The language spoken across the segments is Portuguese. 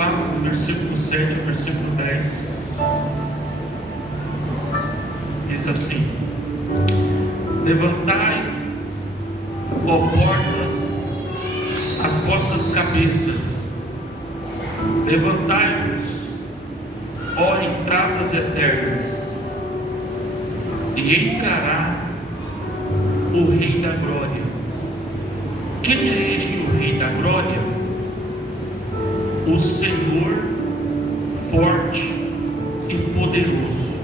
4, do versículo 7 ao versículo 10, diz assim: levantai, ó portas, as vossas cabeças, levantai-vos, ó entradas eternas, e entrará o Rei da Glória. Quem é este o Rei da Glória? O Senhor forte e poderoso,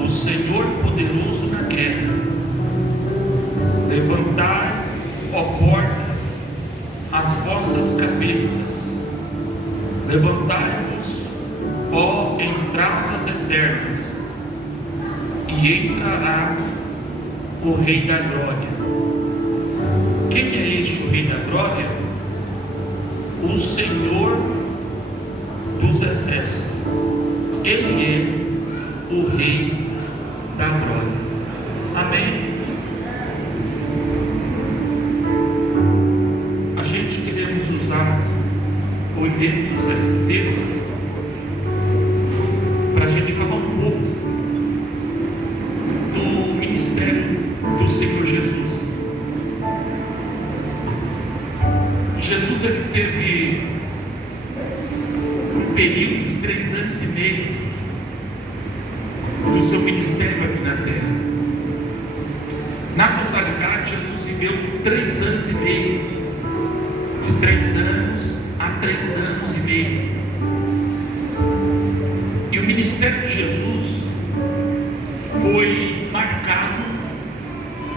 o Senhor poderoso na guerra. Levantai, ó portas, as vossas cabeças, levantai-vos, ó entradas eternas, e entrará o Rei da Glória. Quem é este o Rei da Glória? O Senhor dos Exércitos. Ele é o Rei da Glória. Amém? A gente queremos usar, ou iremos usar esse texto para a gente falar um pouco do ministério do Senhor Jesus. Jesus, ele teve um período de 3 anos e meio do seu ministério aqui na terra. Na totalidade, Jesus viveu 3 anos e meio, de 3 anos a 3 anos e meio. E o ministério de Jesus foi marcado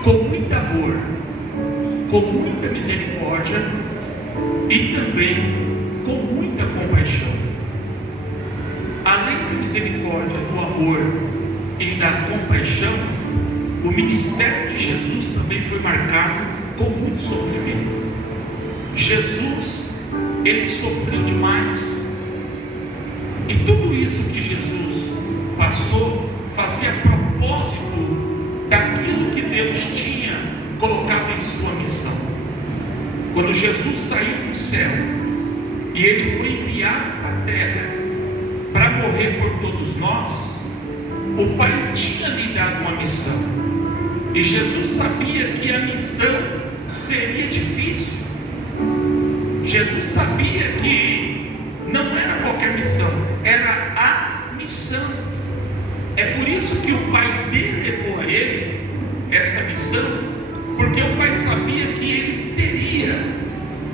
com muito amor, com muita misericórdia e também com muita compaixão. Além da misericórdia, do amor e da compaixão, o ministério de Jesus também foi marcado com muito sofrimento. Jesus, ele sofreu demais, e tudo isso que Jesus passou fazia propósito daquilo que Deus tinha colocado em sua missão. Quando Jesus saiu do céu e ele foi enviado para a terra para morrer por todos nós, o Pai tinha lhe dado uma missão, e Jesus sabia que a missão seria difícil. Jesus sabia que não era qualquer missão, era a missão. É por isso que o Pai delegou a ele essa missão, porque o Pai sabia que ele seria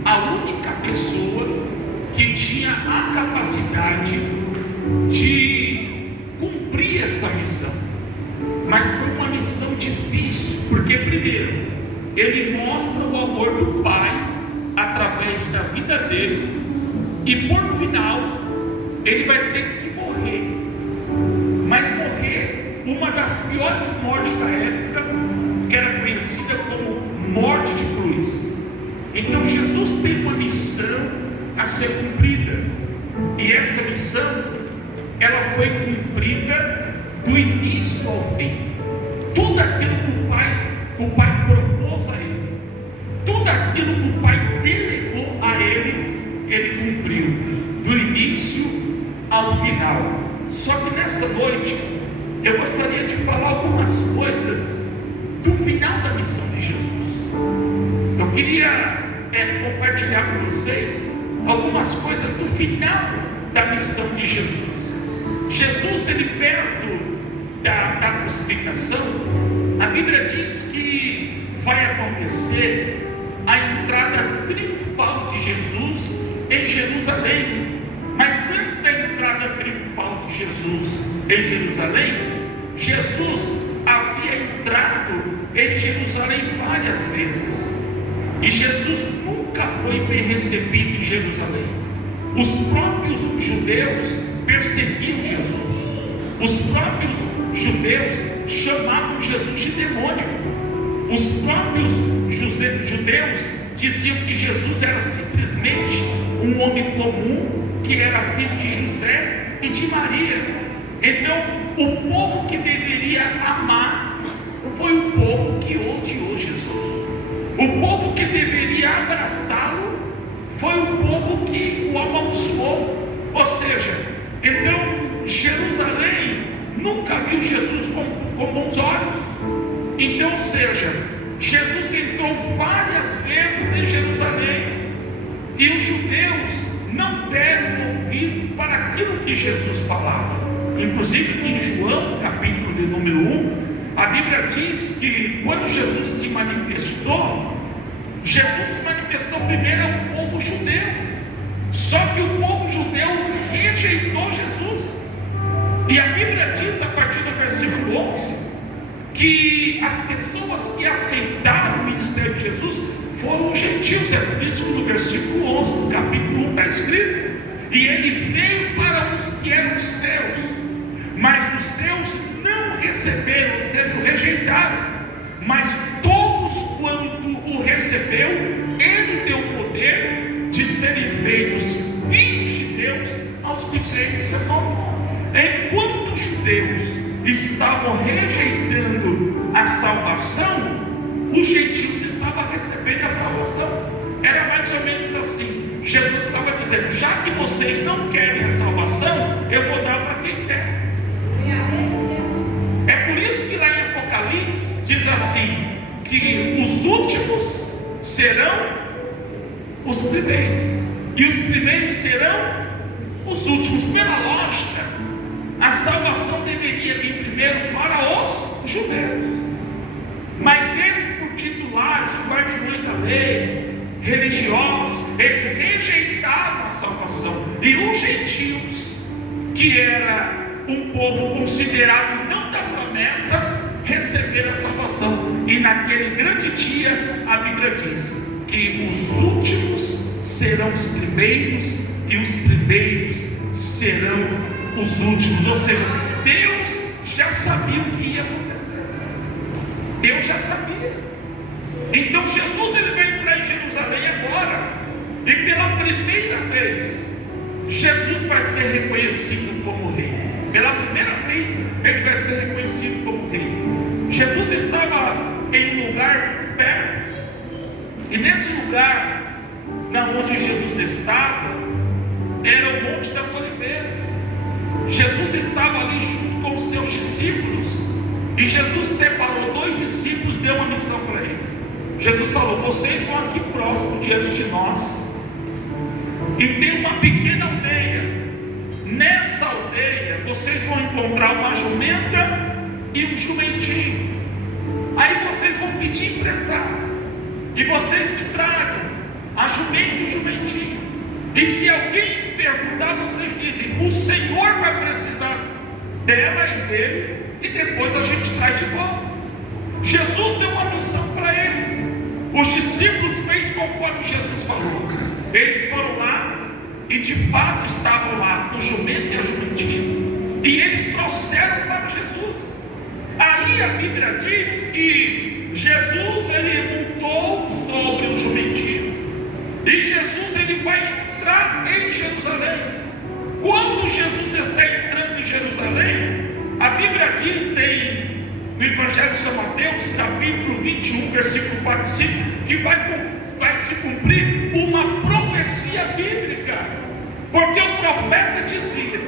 a única pessoa que tinha a capacidade de cumprir essa missão. Mas foi uma missão difícil, porque primeiro, ele mostra o amor do Pai através da vida dele, e por final, ele vai ter que morrer, mas morrer uma das piores mortes da época, que era conhecida como morte de cruz. Então Jesus tem uma missão a ser cumprida, e essa missão, ela foi cumprida do início ao fim. Tudo aquilo que o Pai propôs a ele, tudo aquilo que o Pai delegou a ele, ele cumpriu, do início ao final. Só que nesta noite, eu gostaria de falar algumas coisas do final da missão de Jesus. Eu queria compartilhar com vocês algumas coisas do final da missão de Jesus. Jesus, ele perto da crucificação, a Bíblia diz que vai acontecer a entrada triunfal de Jesus em Jerusalém. Mas antes da entrada triunfal de Jesus em Jerusalém, Jesus havia entrado em Jerusalém várias vezes, e Jesus nunca foi bem recebido em Jerusalém. Os próprios judeus perseguiam Jesus, os próprios judeus chamavam Jesus de demônio, os próprios judeus diziam que Jesus era simplesmente um homem comum, que era filho de José e de Maria. Então, o povo que deveria amar foi o povo que odiou Jesus. O povo que deveria abraçá-lo foi o povo que o amaldiçoou. Então Jerusalém nunca viu Jesus com bons olhos. Então, ou seja, Jesus entrou várias vezes em Jerusalém e os judeus não deram ouvido para aquilo que Jesus falava. Inclusive aqui em João, capítulo de número 1, a Bíblia diz que quando Jesus se manifestou primeiro ao povo judeu. Só que o povo judeu rejeitou Jesus. E a Bíblia diz, a partir do versículo 11, que as pessoas que aceitaram o ministério de Jesus foram os gentios. É por isso que no versículo 11 do capítulo 1 está escrito: e ele veio para os que eram seus, mas os seus não receberam, ou seja, o rejeitaram. Mas todos quanto o recebeu, ele deu poder de serem feitos filhos de Deus aos que creem no seu nome. Enquanto os judeus estavam rejeitando a salvação, os gentios estavam recebendo a salvação. Era mais ou menos assim. Jesus estava dizendo: já que vocês não querem a salvação, eu vou dar para quem quer. É por isso que lá em Apocalipse diz assim, que os últimos serão os primeiros, e os primeiros serão os últimos. Pela lógica, a salvação deveria vir primeiro para os judeus, mas eles, por titulares, os guardiões da lei, religiosos, eles rejeitaram a salvação. E os gentios, que era um povo considerado não da promessa, receberam a salvação. E naquele grande dia, a Bíblia diz que os últimos serão os primeiros e os primeiros serão os últimos. Ou seja, Deus já sabia o que ia acontecer. Deus já sabia. Então Jesus, ele vai entrar em Jerusalém agora, e pela primeira vez Jesus vai ser reconhecido como rei. Pela primeira vez ele vai ser reconhecido como rei. Jesus estava em um lugar perto, e nesse lugar, na onde Jesus estava, era o Monte das Oliveiras. Jesus estava ali junto com os seus discípulos, e Jesus separou 2 discípulos, deu uma missão para eles. Jesus falou: vocês vão aqui próximo diante de nós, e tem uma pequena aldeia. Nessa aldeia vocês vão encontrar uma jumenta e um jumentinho. Aí vocês vão pedir emprestado, e vocês me tragam a jumenta e o jumentinho. E se alguém perguntar, vocês dizem: o Senhor vai precisar dela e dele, e depois a gente traz de volta. Jesus deu uma missão para eles. Os discípulos fez conforme Jesus falou. Eles foram lá, e de fato estavam lá o jumento e a jumentinha, e eles trouxeram para Jesus. Aí a Bíblia diz que Jesus, ele montou sobre o jumentinho, e Jesus, ele vai entrar em Jerusalém. Quando Jesus está entrando em Jerusalém, a Bíblia diz no Evangelho de São Mateus, capítulo 21, versículo 4 e 5, que vai se cumprir uma profecia bíblica. Porque o profeta dizia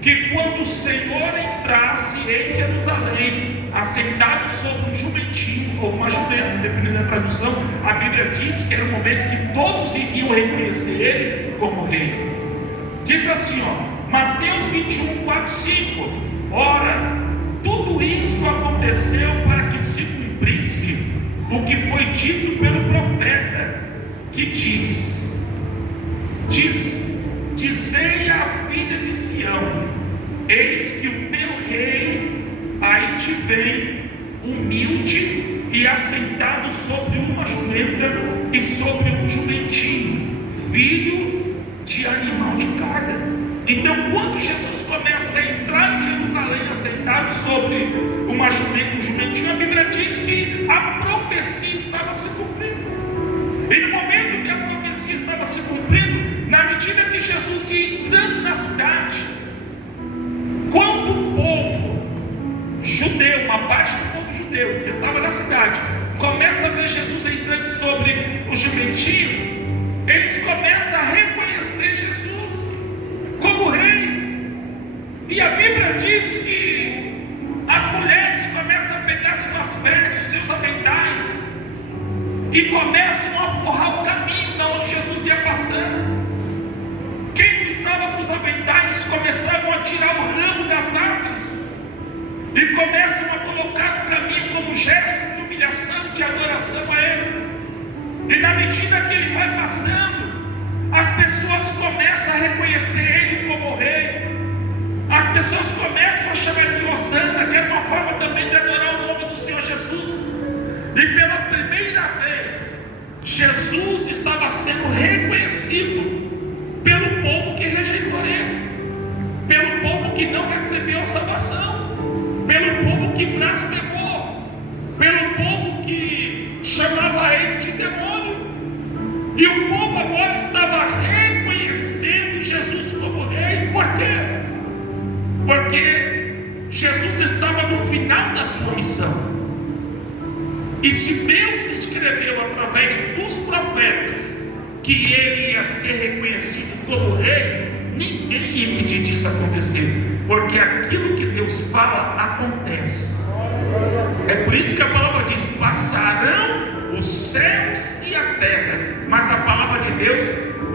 que quando o Senhor entrasse em Jerusalém, assentado sobre um jumentinho ou uma jumenta, dependendo da tradução, a Bíblia diz que era o momento que todos iriam reconhecer ele como rei. Diz assim, Mateus 21, 4 e 5: ora, tudo isso aconteceu para que se cumprisse o que foi dito pelo profeta, que dizei à filha de Sião: eis que o teu rei aí te vem, humilde e assentado sobre uma jumenta e sobre um jumentinho, filho de animal de carga. Então, quando Jesus começa a entrar em Jerusalém assentado sobre uma jumenta e um jumentinho, a Bíblia diz que a profecia estava se cumprindo. E no momento que a profecia estava se cumprindo, na medida que Jesus ia entrando na cidade, quando o povo judeu, uma parte do povo judeu que estava na cidade, começa a ver Jesus entrando sobre o jumentinho, eles começam a reconhecer Jesus como rei. E a Bíblia diz que as mulheres começam a pegar suas vestes, seus aventais, e começam a forrar o caminho da onde Jesus ia passando. Quem estava com os aventais começaram a tirar o ramo das árvores e começam a colocar no caminho como gesto de humilhação, de adoração a Ele. E na medida que Ele vai passando, as pessoas começam a reconhecer Ele como Rei. As pessoas começam a chamar de Hosana, que era uma forma também de adorar o nome do Senhor Jesus. E pela primeira vez, Jesus estava sendo reconhecido pelo povo que rejeitou Ele, pelo povo que não recebeu a salvação, pelo povo que blasfemou, pelo povo que chamava Ele de demônio. E o povo agora estava reconhecendo Jesus como Rei. Por quê? Porque Jesus estava no final da sua missão. E se Deus escreveu através dos profetas que Ele ia ser reconhecido como Rei, ninguém ia impedir disso acontecer, porque aquilo que Deus fala acontece. É por isso que a palavra diz: passarão os céus e a terra, mas a palavra de Deus,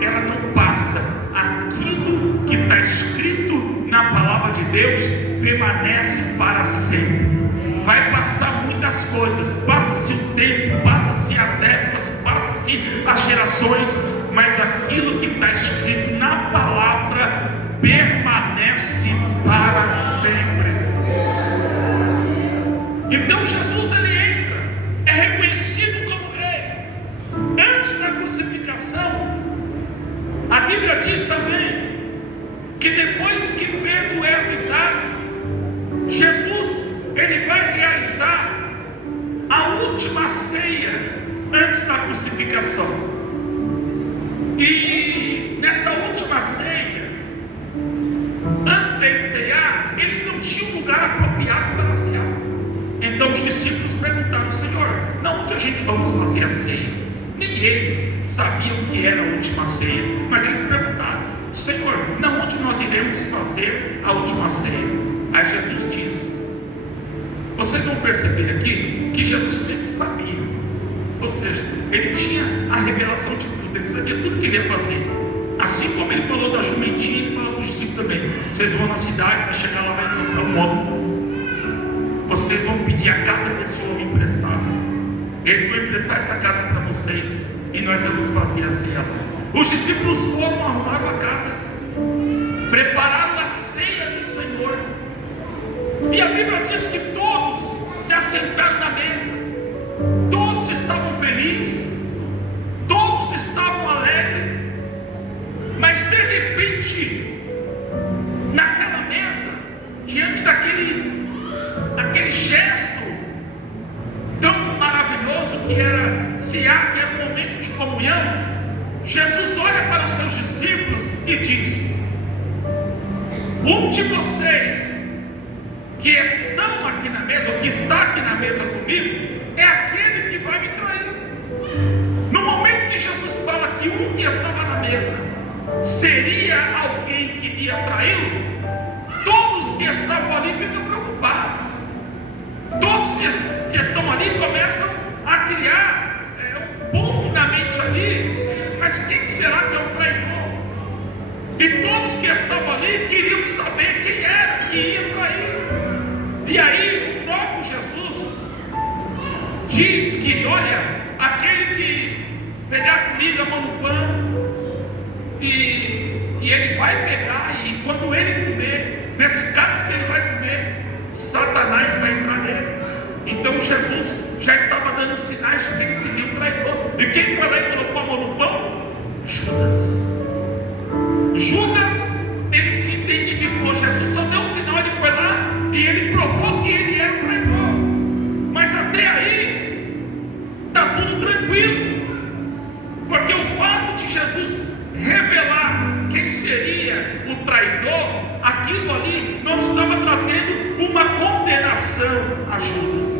ela não passa. Aquilo que está escrito na palavra de Deus permanece para sempre. Vai passar muitas coisas, passa-se o tempo, passa-se as épocas, passa-se as gerações, mas aquilo que está escrito na palavra permanece para sempre. Então Jesus, ele entra, é reconhecido como Rei. Antes da crucificação, a Bíblia diz também que depois que Pedro é avisado, Jesus, ele vai realizar a última ceia antes da crucificação. E nessa última ceia, antes dele ceiar, eles não tinham lugar apropriado para cear. Então os discípulos perguntaram: Senhor, onde a gente vamos fazer a ceia? Nem eles sabiam que era a última ceia, mas eles perguntaram: Senhor, onde nós iremos fazer a última ceia? Aí Jesus disse: vocês vão perceber aqui que Jesus sempre sabia, ou seja, ele tinha a revelação de tudo, ele sabia tudo que ele ia fazer. Assim como ele falou da jumentinha, ele falou para os discípulos também: vocês vão na cidade, vai chegar lá, vai encontrar um homem, vocês vão pedir a casa desse homem emprestada, eles vão emprestar essa casa para vocês, e nós vamos fazer a ceia. Os discípulos foram, arrumaram a casa, prepararam a ceia do Senhor, e a Bíblia diz que todos se assentaram na mesa, todos estavam felizes, todos estavam alegres, mas de repente, naquela mesa, diante daquele gesto tão maravilhoso que era cear, que era um momento de comunhão, Jesus olha para os seus discípulos e diz: um de vocês que estão aqui na mesa, ou que está aqui na mesa comigo, é aquele que vai me trair. No momento que Jesus fala que um que estava na mesa seria alguém que iria traí-lo, todos que estavam ali ficam preocupados. Todos que estão ali começam a criar um ponto na mente ali: mas quem será que é o traidor? E todos que estavam ali queriam saber quem era que ia trair. E aí o próprio Jesus diz que, olha, aquele que pegar comigo a mão no pão, e ele vai pegar, e quando ele comer, nesse caso que ele vai comer, Satanás vai entrar nele. Então Jesus já estava dando sinais de que ele seria um traidor. E quem foi lá e colocou a mão no pão? Judas. Judas, ele se identificou. Jesus só deu sinal, ele foi lá e ele provou que ele era um traidor. Mas até aí está tudo tranquilo, porque o fato de Jesus revelar quem seria o traidor, aquilo ali não estava trazendo uma condenação a Judas.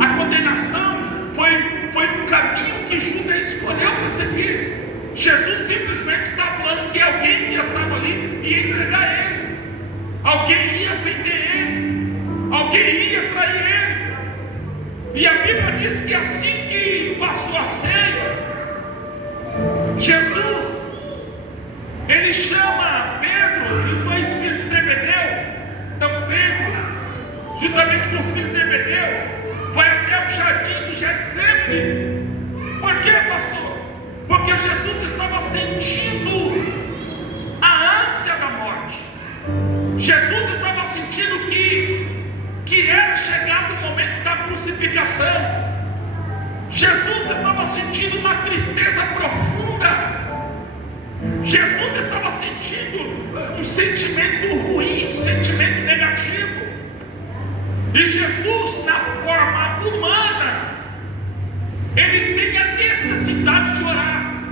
A condenação foi um caminho que Judas escolheu para seguir. Jesus simplesmente está falando que alguém que estava ali ia entregar ele, alguém E a Bíblia diz que assim que passou a ceia, Jesus, ele chama Pedro e os dois filhos de Zebedeu. Então Pedro, juntamente com os filhos de Zebedeu, vai até o jardim do Getsemane. Por quê, pastor? Porque Jesus estava sentindo a ânsia da morte. Jesus estava sentindo que era chegado o momento da crucificação. Jesus estava sentindo uma tristeza profunda. Jesus estava sentindo um sentimento ruim, um sentimento negativo. E Jesus, na forma humana, ele tem a necessidade de orar.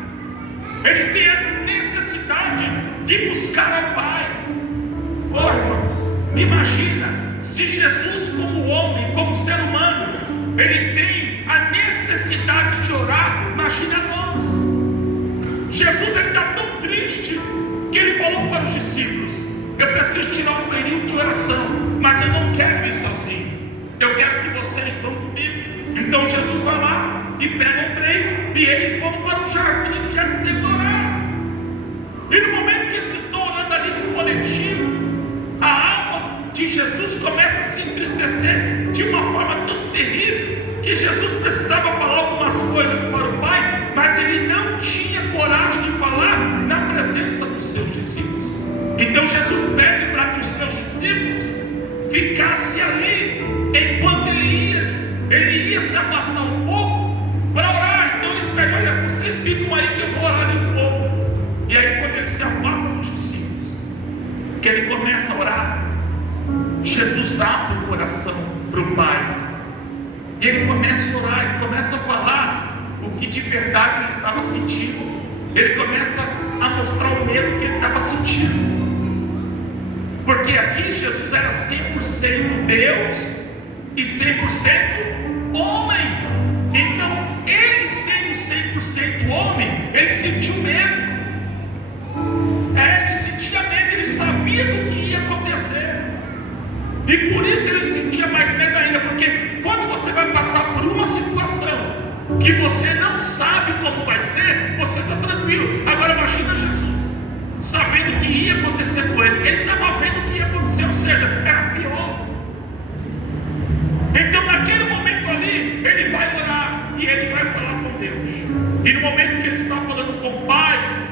Ele tem a necessidade de buscar ao Pai. Oh, irmãos, imagina se Jesus, como homem, como ser humano, ele tem a necessidade de orar. Imagina nós. Jesus está tão triste que ele falou para os discípulos: eu preciso tirar um período de oração, mas eu não quero ir sozinho, eu quero que vocês vão comigo. Então Jesus vai lá e pegam 3 e eles vão para o jardim de Getsemane orar. E no momento que eles estão orando ali no coletivo, a alma de Jesus começa a se entristecer de uma forma tão terrível que Jesus precisava falar algumas coisas para o Pai, mas ele não tinha coragem de falar na presença dos seus discípulos. Então Jesus pede para que os seus discípulos ficassem ali enquanto ele ia se afastar um pouco para orar. Então eles pedem: olha, vocês ficam aí que eu vou orar ali um pouco. E aí quando ele se afasta dos discípulos, que ele começa a orar, Jesus abre o coração para o Pai. E ele começa a orar, ele começa a falar o que de verdade ele estava sentindo. Ele começa a mostrar o medo que ele estava sentindo. Porque aqui Jesus era 100% Deus e 100% homem. Então ele, sendo 100% homem, ele sentiu medo. Ele sentia medo, ele sabia do que ia acontecer. E por isso ele sentia mais medo ainda. Porque quando você vai passar por uma situação que você não sabe como vai ser, você está tranquilo. Agora imagina Jesus, sabendo o que ia acontecer com ele. Ele estava vendo o que ia acontecer, ou seja, era pior. Então naquele momento ali, ele vai orar e ele vai falar com Deus. E no momento que ele está falando com o Pai,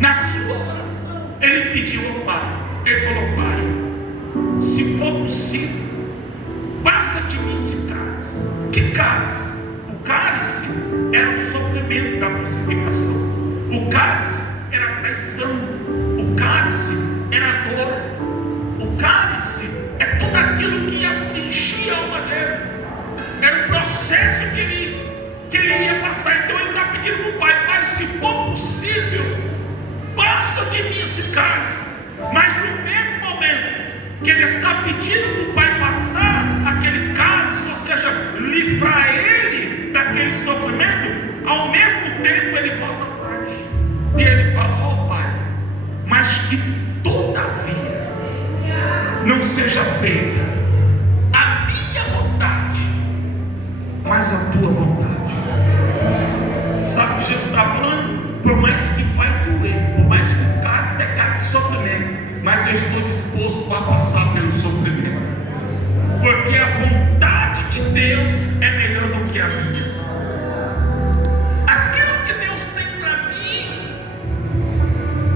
na sua oração, ele pediu ao Pai. Ele falou: Pai, se for possível, passa de mim esse cálice. Que cálice? O cálice era o sofrimento da crucificação. O cálice era a pressão. O cálice era a dor. O cálice é tudo aquilo que afligia a alma dele. Era o processo que ele ia passar. Então ele está pedindo para o Pai: Pai, se for possível, passa de mim esse cálice. Mas no mesmo momento que ele está pedindo para o Pai passar aquele cálice, ou seja, livrar ele daquele sofrimento, ao mesmo tempo ele volta atrás e ele fala: ó Pai, mas que todavia não seja feita a minha vontade, mas a tua vontade. Sabe o que Jesus está falando? Por mais que vai doer, por mais que o cálice é cálice de sofrimento, mas eu estou disposto a passar pelo sofrimento, porque a vontade de Deus é melhor do que a minha. Aquilo que Deus tem para mim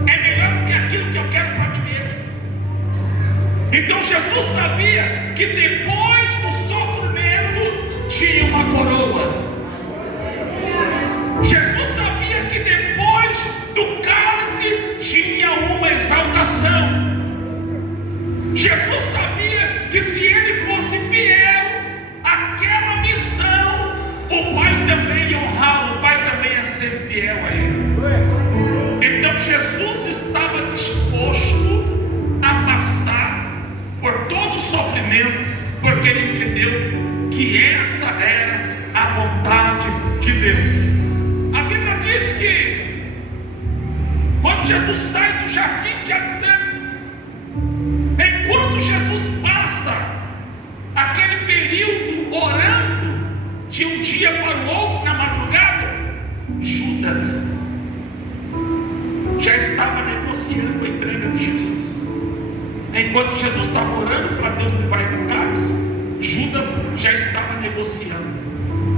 é melhor do que aquilo que eu quero para mim mesmo. Então Jesus sabia que depois do sofrimento tinha uma coroa. Jesus sabia que depois do cálice tinha uma exaltação. Jesus sabia que se ele fosse fiel àquela missão, o Pai também ia honrá-lo, o Pai também ia ser fiel a ele. Então Jesus estava disposto a passar por todo o sofrimento, porque ele entendeu que essa era a vontade de Deus. A Bíblia diz que quando Jesus sai do jardim de Getsemane, enquanto Jesus passa aquele período orando dia para o outro, na madrugada, Judas já estava negociando a entrega de Jesus. Enquanto Jesus estava orando para Deus levar ele no cálice, Judas já estava negociando.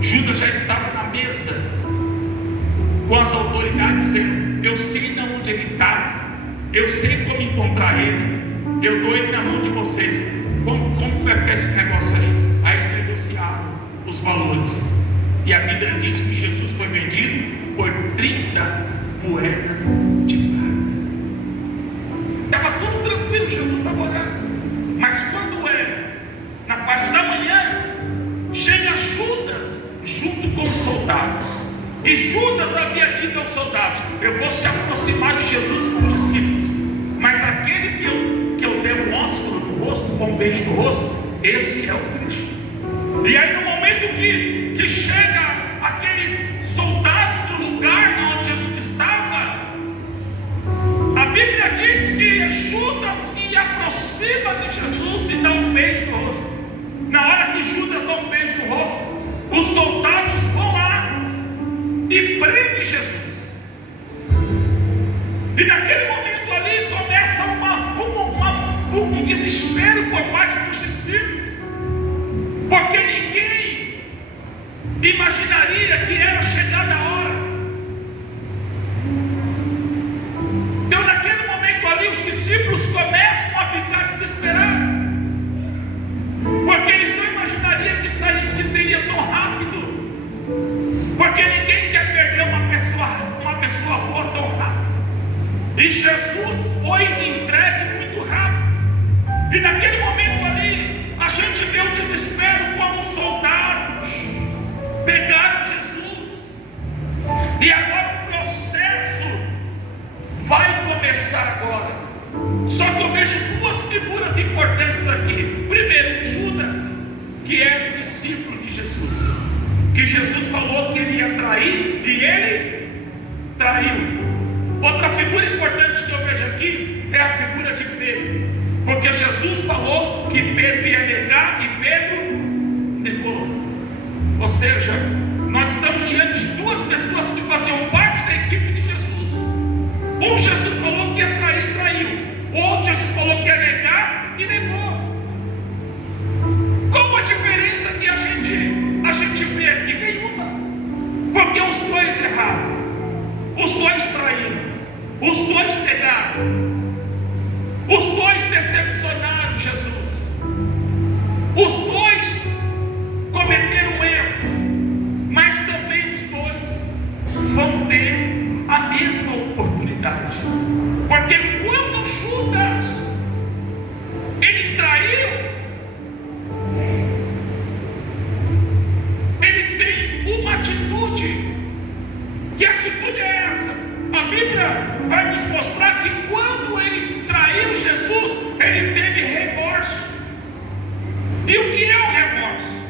Judas já estava na mesa com as autoridades, dizendo: eu sei de onde ele está, eu sei como encontrar ele, eu dou ele na mão de vocês. Como vai ficar esse negócio aí? Aí eles negociaram os valores, e a Bíblia diz que Jesus foi vendido por 30 moedas de prata. Estava tudo tranquilo, Jesus estava orando. Mas quando na parte da manhã, chega Judas junto com os soldados. E Judas havia dito aos soldados: eu vou se aproximar de Jesus com os discípulos, mas aquele que eu der um ósculo no rosto, um beijo no rosto, esse é o Cristo. E aí, no momento que chega aqueles soldados no lugar onde Jesus estava, a Bíblia diz que Judas se aproxima de Jesus e dá um beijo no rosto. Na hora que Judas dá um beijo no rosto, os soldados vão lá e prendem Jesus. E naquele momento ali começa um desespero por parte dos discípulos, porque ninguém imaginaria que era chegada a hora. Então naquele momento ali os discípulos começam a ficar desesperados, porque eles não imaginariam que seria tão rápido, porque ninguém quer perder uma pessoa boa tão rápido. E Jesus foi entregue muito rápido. E naquele momento ali, a gente vê o desespero como os soldados pegaram Jesus. E agora o processo vai começar agora. Só que eu vejo duas figuras importantes aqui. Primeiro, Judas, que é o discípulo de Jesus, que Jesus falou que ele ia trair, e ele traiu. Outra figura importante que eu vejo aqui é a figura de Pedro, porque Jesus falou que Pedro ia negar e Pedro negou. Ou seja, nós estamos diante de duas pessoas que faziam parte da equipe de Jesus. Um Jesus falou que ia trair e traiu, outro Jesus falou que ia negar e negou. Qual a diferença que a gente vê aqui? Nenhuma. Porque os dois erraram, os dois traíram, os dois negaram, os dois decepcionaram Jesus, os dois cometeram erros, mas também os dois vão ter a mesma oportunidade. Porque quando Judas ele traiu, ele tem uma atitude. Que atitude é essa? A Bíblia vai nos mostrar que quando ele traiu Jesus, ele teve remorso. E o que é o remorso?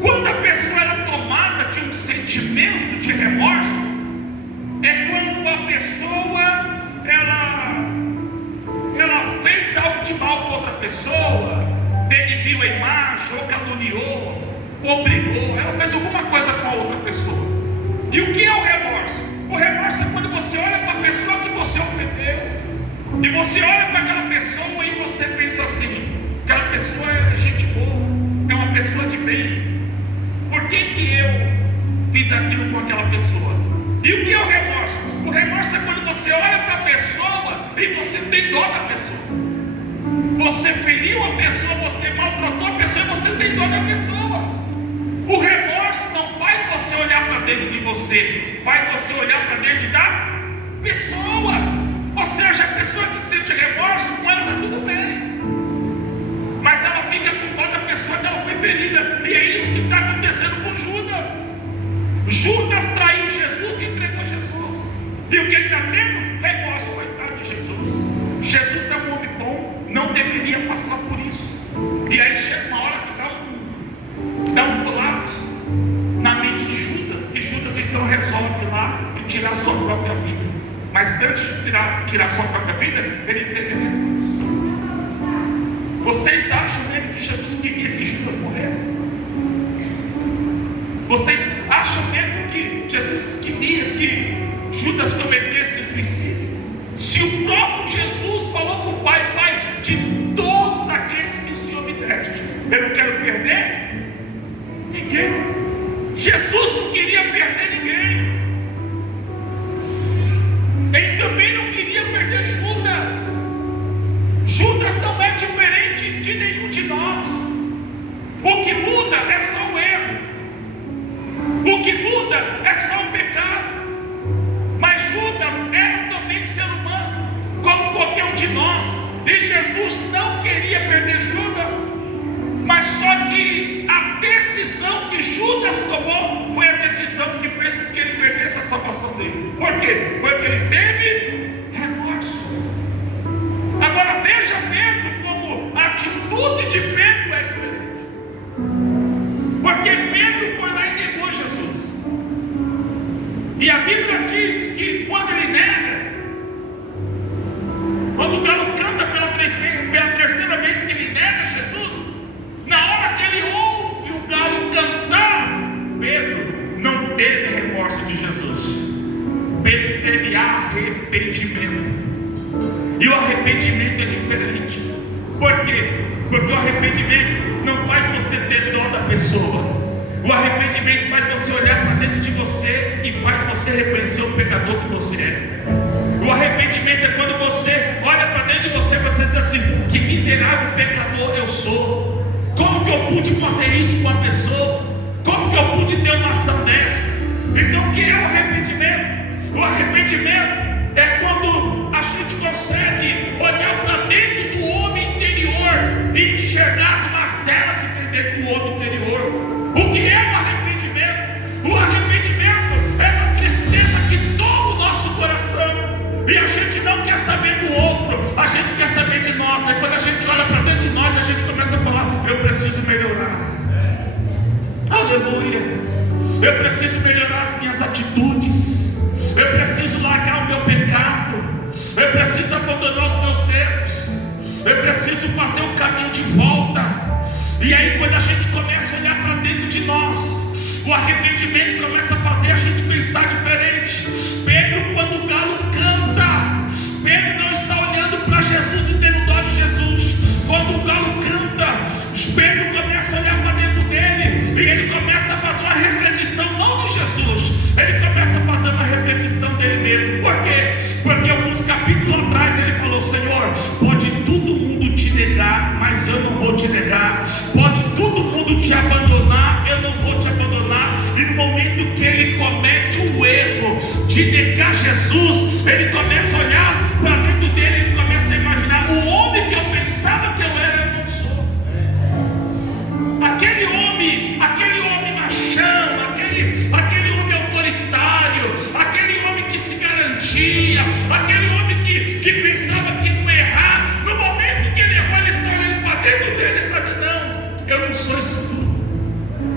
Quando a pessoa era tomada de um sentimento de remorso, é quando a pessoa ela fez algo de mal com outra pessoa, denigriu a imagem, ou caluniou, ou brigou, ela fez alguma coisa com a outra pessoa. E o que é o remorso? O remorso é quando você olha para a pessoa que você ofendeu, e você olha para aquela pessoa e você pensa assim: aquela pessoa é gente boa, é uma pessoa de bem, por que eu fiz aquilo com aquela pessoa? E o que é o remorso? O remorso é quando você olha para a pessoa e você tem dó da pessoa. Você feriu a pessoa, você maltratou a pessoa e você tem dó da pessoa. O remorso não faz você olhar para dentro de você, faz você olhar para dentro da pessoa. Ou seja, a pessoa que sente remorso, com ela está tudo bem, mas ela fica com dó da pessoa que ela foi ferida. E é isso que está acontecendo com Judas. Judas traiu Jesus e entregou Jesus. E o que ele está tendo? Remorso, coitado de Jesus. Jesus é um homem bom, não deveria passar por isso. E aí chega uma hora que dá um colapso na mente de Judas, e Judas então resolve lá tirar sua própria vida. Mas antes de tirar sua própria vida, ele teve remorso. Vocês acham mesmo que Jesus queria que Judas morresse? Vocês acham mesmo que Jesus queria que Judas cometesse suicídio? Se o próprio Jesus falou para o Pai: Pai, de todos aqueles que o Senhor me deste, eu não quero perder ninguém. Jesus não queria perder ninguém. Ele também não queria perder Judas. Judas não é diferente de nenhum de nós. O que muda é só o erro. O que muda é só o pecado. Mas Judas era também ser humano, como qualquer um de nós. E Jesus não queria perder Judas. Mas só que a decisão que Judas tomou foi a decisão que fez com que ele perdesse a salvação dele. Por quê? Porque ele teve remorso. Agora veja Pedro, como a atitude de Pedro é diferente. Porque Pedro foi lá e negou Jesus. E a Bíblia diz que quando ele nega, quando o galo canta pela terceira vez que ele nega Jesus, na hora que ele ouve o galo cantar, Pedro não teve remorso de Jesus. Pedro teve arrependimento. E o arrependimento é diferente. Por quê? Porque o arrependimento não faz você ter dó da pessoa. O arrependimento faz você olhar para dentro de você e faz você reconhecer o pecador que você é. O arrependimento é quando você olha para dentro de você e você diz assim: que miserável pecador eu sou. Como que eu pude fazer isso com a pessoa? Como que eu pude ter uma ação dessa? Então o que é o arrependimento? O arrependimento é quando a gente consegue olhar para dentro do homem interior e enxergar as mazelas que tem dentro do homem interior. O que é o arrependimento? O arrependimento é uma tristeza que toma o nosso coração e a gente não quer saber do outro, a gente quer saber de nós. É quando a gente olha para dentro de nós, a gente começa a falar: eu preciso melhorar. Aleluia. Eu preciso melhorar as minhas atitudes. Eu preciso largar o meu pecado. Eu preciso abandonar os meus erros. Eu preciso fazer o caminho de volta. E aí quando a gente começa a olhar para dentro de nós, o arrependimento começa a fazer a gente pensar diferente. Pedro, quando o galo canta, Pedro não está olhando para Jesus e tendo dó de Jesus. Quando o galo canta, Pedro começa a olhar para dentro dele e ele começa a fazer uma reflexão, não de Jesus, ele começa a fazer uma reflexão dele mesmo. Por quê? Porque alguns capítulos atrás ele falou: Senhor, pode todo mundo te negar, mas eu não vou te negar. Pode todo mundo te abandonar, eu não vou te abandonar. E no momento que ele comete o erro de negar Jesus, ele começa a olhar para dentro dele, ele começa a imaginar: o homem que eu pensava que eu era, eu não sou. Aquele homem machão, aquele homem autoritário, aquele homem que se garantia, aquele homem que pensava que não ia errar, no momento que ele errou, ele está olhando para dentro dele e está dizendo: não, eu não sou isso tudo.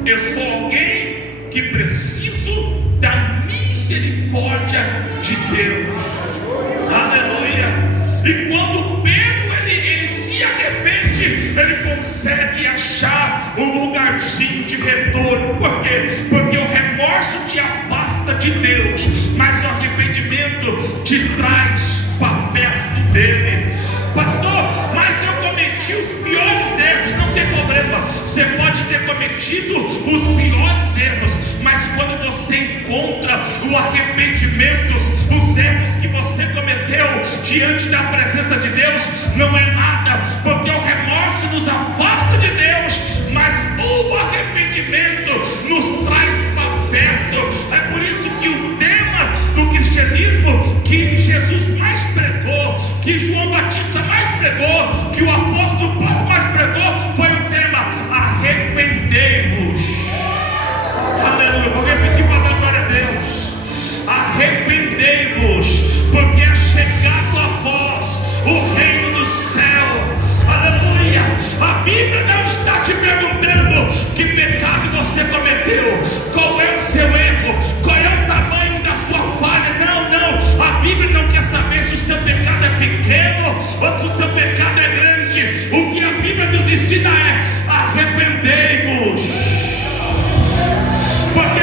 Eu sou alguém que preciso da misericórdia de Deus. Aleluia. E quando Pedro ele se arrepende, ele consegue achar um lugarzinho de retorno. Por quê? Porque o remorso te afasta de Deus, mas o arrependimento te traz para perto dele. Pastor, mas eu cometi os piores erros. Não tem problema, você pode ter cometido os piores erros, mas quando você encontra o arrependimento, os erros que você cometeu diante da presença de Deus não é nada, porque o remorso nos afasta de Deus, mas o arrependimento nos traz para perto. É por isso que o tema do cristianismo que Jesus mais pregou, que João Batista mais pregou, que o apóstolo Paulo mais pregou, foi o tema: arrependei-vos. Aleluia. Vou repetir para dar glória a Deus. Arrependei-vos, porque é chegado a vós o reino do céu. Aleluia. A Bíblia não está te perguntando que pecado você cometeu, qual é o seu erro, qual é o tamanho da sua falha. Não, não. A Bíblia não quer saber se o seu pecado é pequeno ou se o seu pecado é grande. O que a Bíblia nos ensina é: arrependei-vos. Porque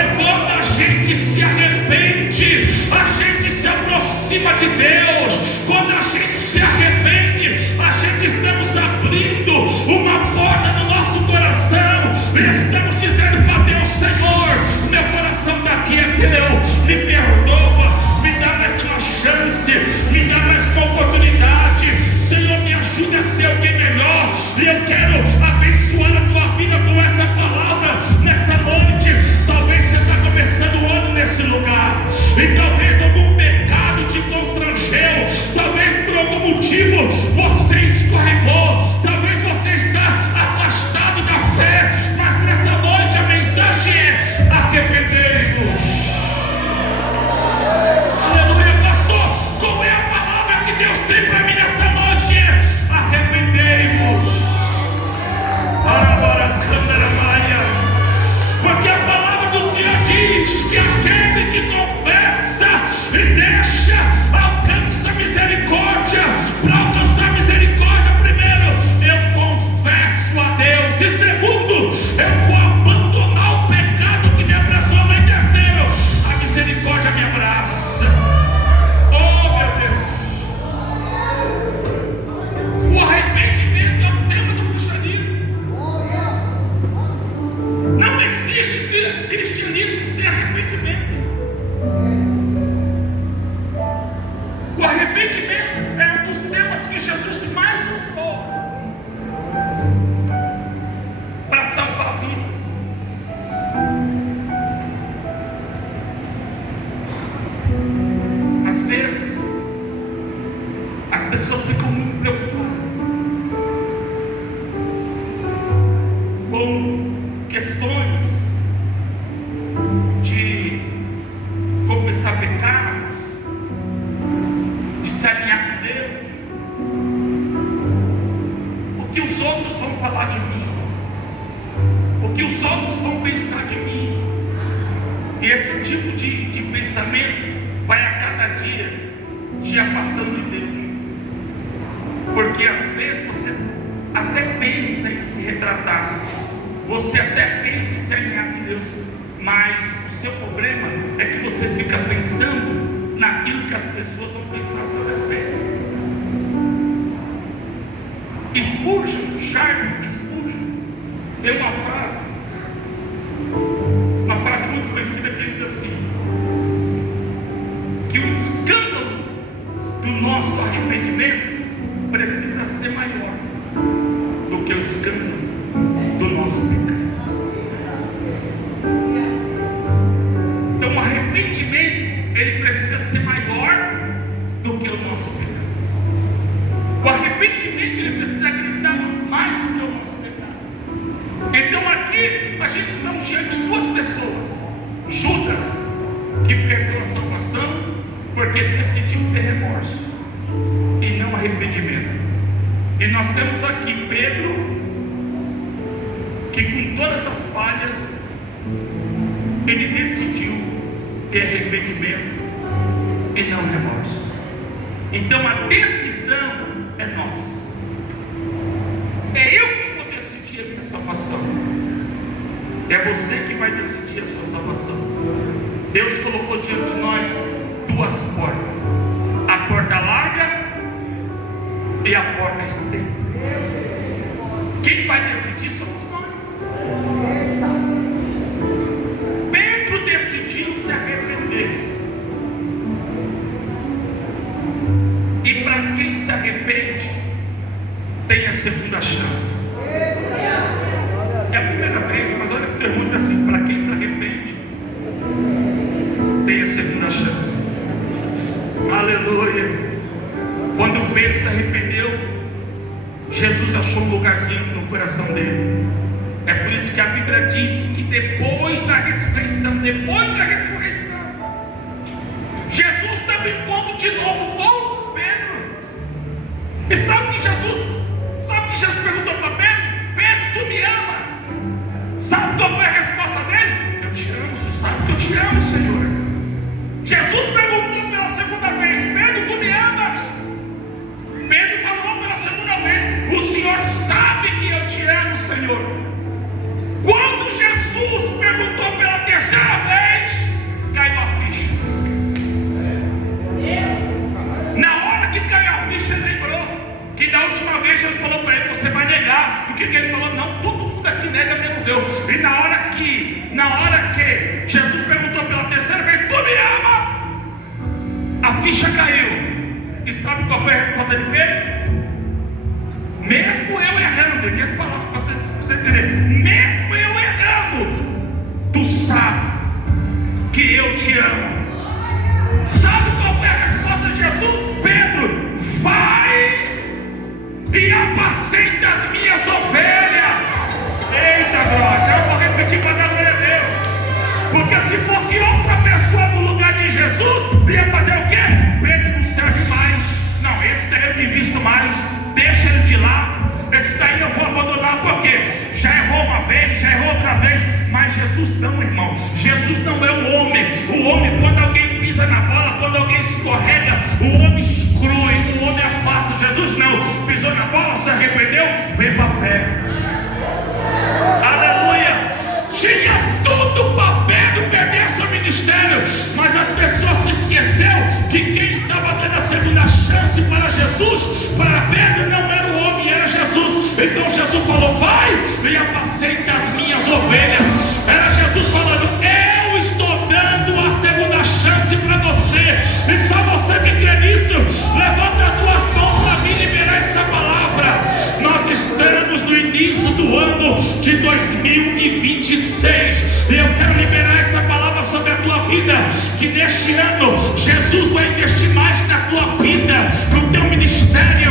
pessoas ficam muito preocupadas com questões de confessar pecados, de se alinhar com Deus, o que os outros vão falar de mim, o que os outros vão pensar de mim. E esse tipo de pensamento vai a cada dia te afastando de Deus, porque às vezes você até pensa em se retratar, você até pensa em se alinhar com Deus, mas o seu problema é que você fica pensando naquilo que as pessoas vão pensar a seu respeito. Charles Spurgeon tem uma frase muito conhecida que diz assim: que o escândalo do nosso arrependimento precisa ser maior do que o escândalo do nosso pecado. Então o arrependimento, ele precisa ser maior do que o nosso pecado. O arrependimento, ele precisa gritar mais do que o nosso pecado. Então aqui a gente está diante de duas pessoas: Judas, que perdeu a salvação porque decidiu ter remorso e não arrependimento. E nós temos aqui Pedro, que com todas as falhas, ele decidiu ter arrependimento e não remorso. Então a decisão é nossa. É eu que vou decidir a minha salvação. É você que vai decidir a sua salvação. Deus colocou diante de nós duas portas: a porta larga e a porta estreita. Quem vai decidir somos nós. Pedro decidiu se arrepender. E para quem se arrepende, tem a segunda chance. É a primeira vez, mas olha que pergunta assim: para quem se arrepende, tem a segunda chance. Aleluia. Quando Pedro se arrependeu, Jesus achou um lugarzinho no coração dele. É por isso que a Bíblia diz que depois da ressurreição, Jesus teve um encontro de novo com Pedro. E sabe que Jesus perguntou para Pedro: Pedro, tu me ama? Sabe qual foi a resposta dele? Eu te amo. Tu sabe que eu te amo, Senhor. Jesus perguntou pela segunda vez: Pedro, tu me amas? Pedro falou pela segunda vez: o Senhor sabe que eu te amo, Senhor. Quando Jesus perguntou pela terceira vez, caiu a ficha. Na hora que caiu a ficha, ele lembrou que da última vez Jesus falou para ele: você vai negar. O que ele falou? Não, todo mundo aqui nega menos eu. E na hora que Jesus perguntou pela terceira vez: tu me ama? A ficha caiu. E sabe qual foi a resposta de Pedro? Mesmo eu errando, minhas palavras para você entender, mesmo eu errando, tu sabes que eu te amo. Sabe qual foi a resposta de Jesus? Pedro, vai e apacenta as minhas ovelhas. Eita glória, eu vou repetir para dar glória a Deus. Porque se fosse outra pessoa no lugar de Jesus, ia fazer o quê? Pedro não serve mais. Não, esse daí eu não invisto mais. Deixa ele de lado. Esse daí eu vou abandonar, porque já errou uma vez, já errou outras vezes. Mas Jesus não, irmão. Jesus não é o homem. O homem, quando alguém pisa na bola, quando alguém escorrega, o homem exclui, o homem afasta. Jesus não. Pisou na bola, se arrependeu, vem para perto. Aleluia. Tinha tudo para Pedro perder seu ministério, mas as pessoas se esqueceram que quem estava dando a segunda chance para Jesus, para Pedro, não era o homem, era Jesus. Então Jesus falou: vai e apacenta as minhas ovelhas. Era Jesus falando: eu estou dando a segunda chance para você. E só você que crê nisso, levanta as duas mãos para mim liberar essa palavra. Nós estamos no início do ano de 2026 e eu quero liberar essa palavra sobre a tua vida, que neste ano Jesus vai investir mais na tua vida, no teu ministério,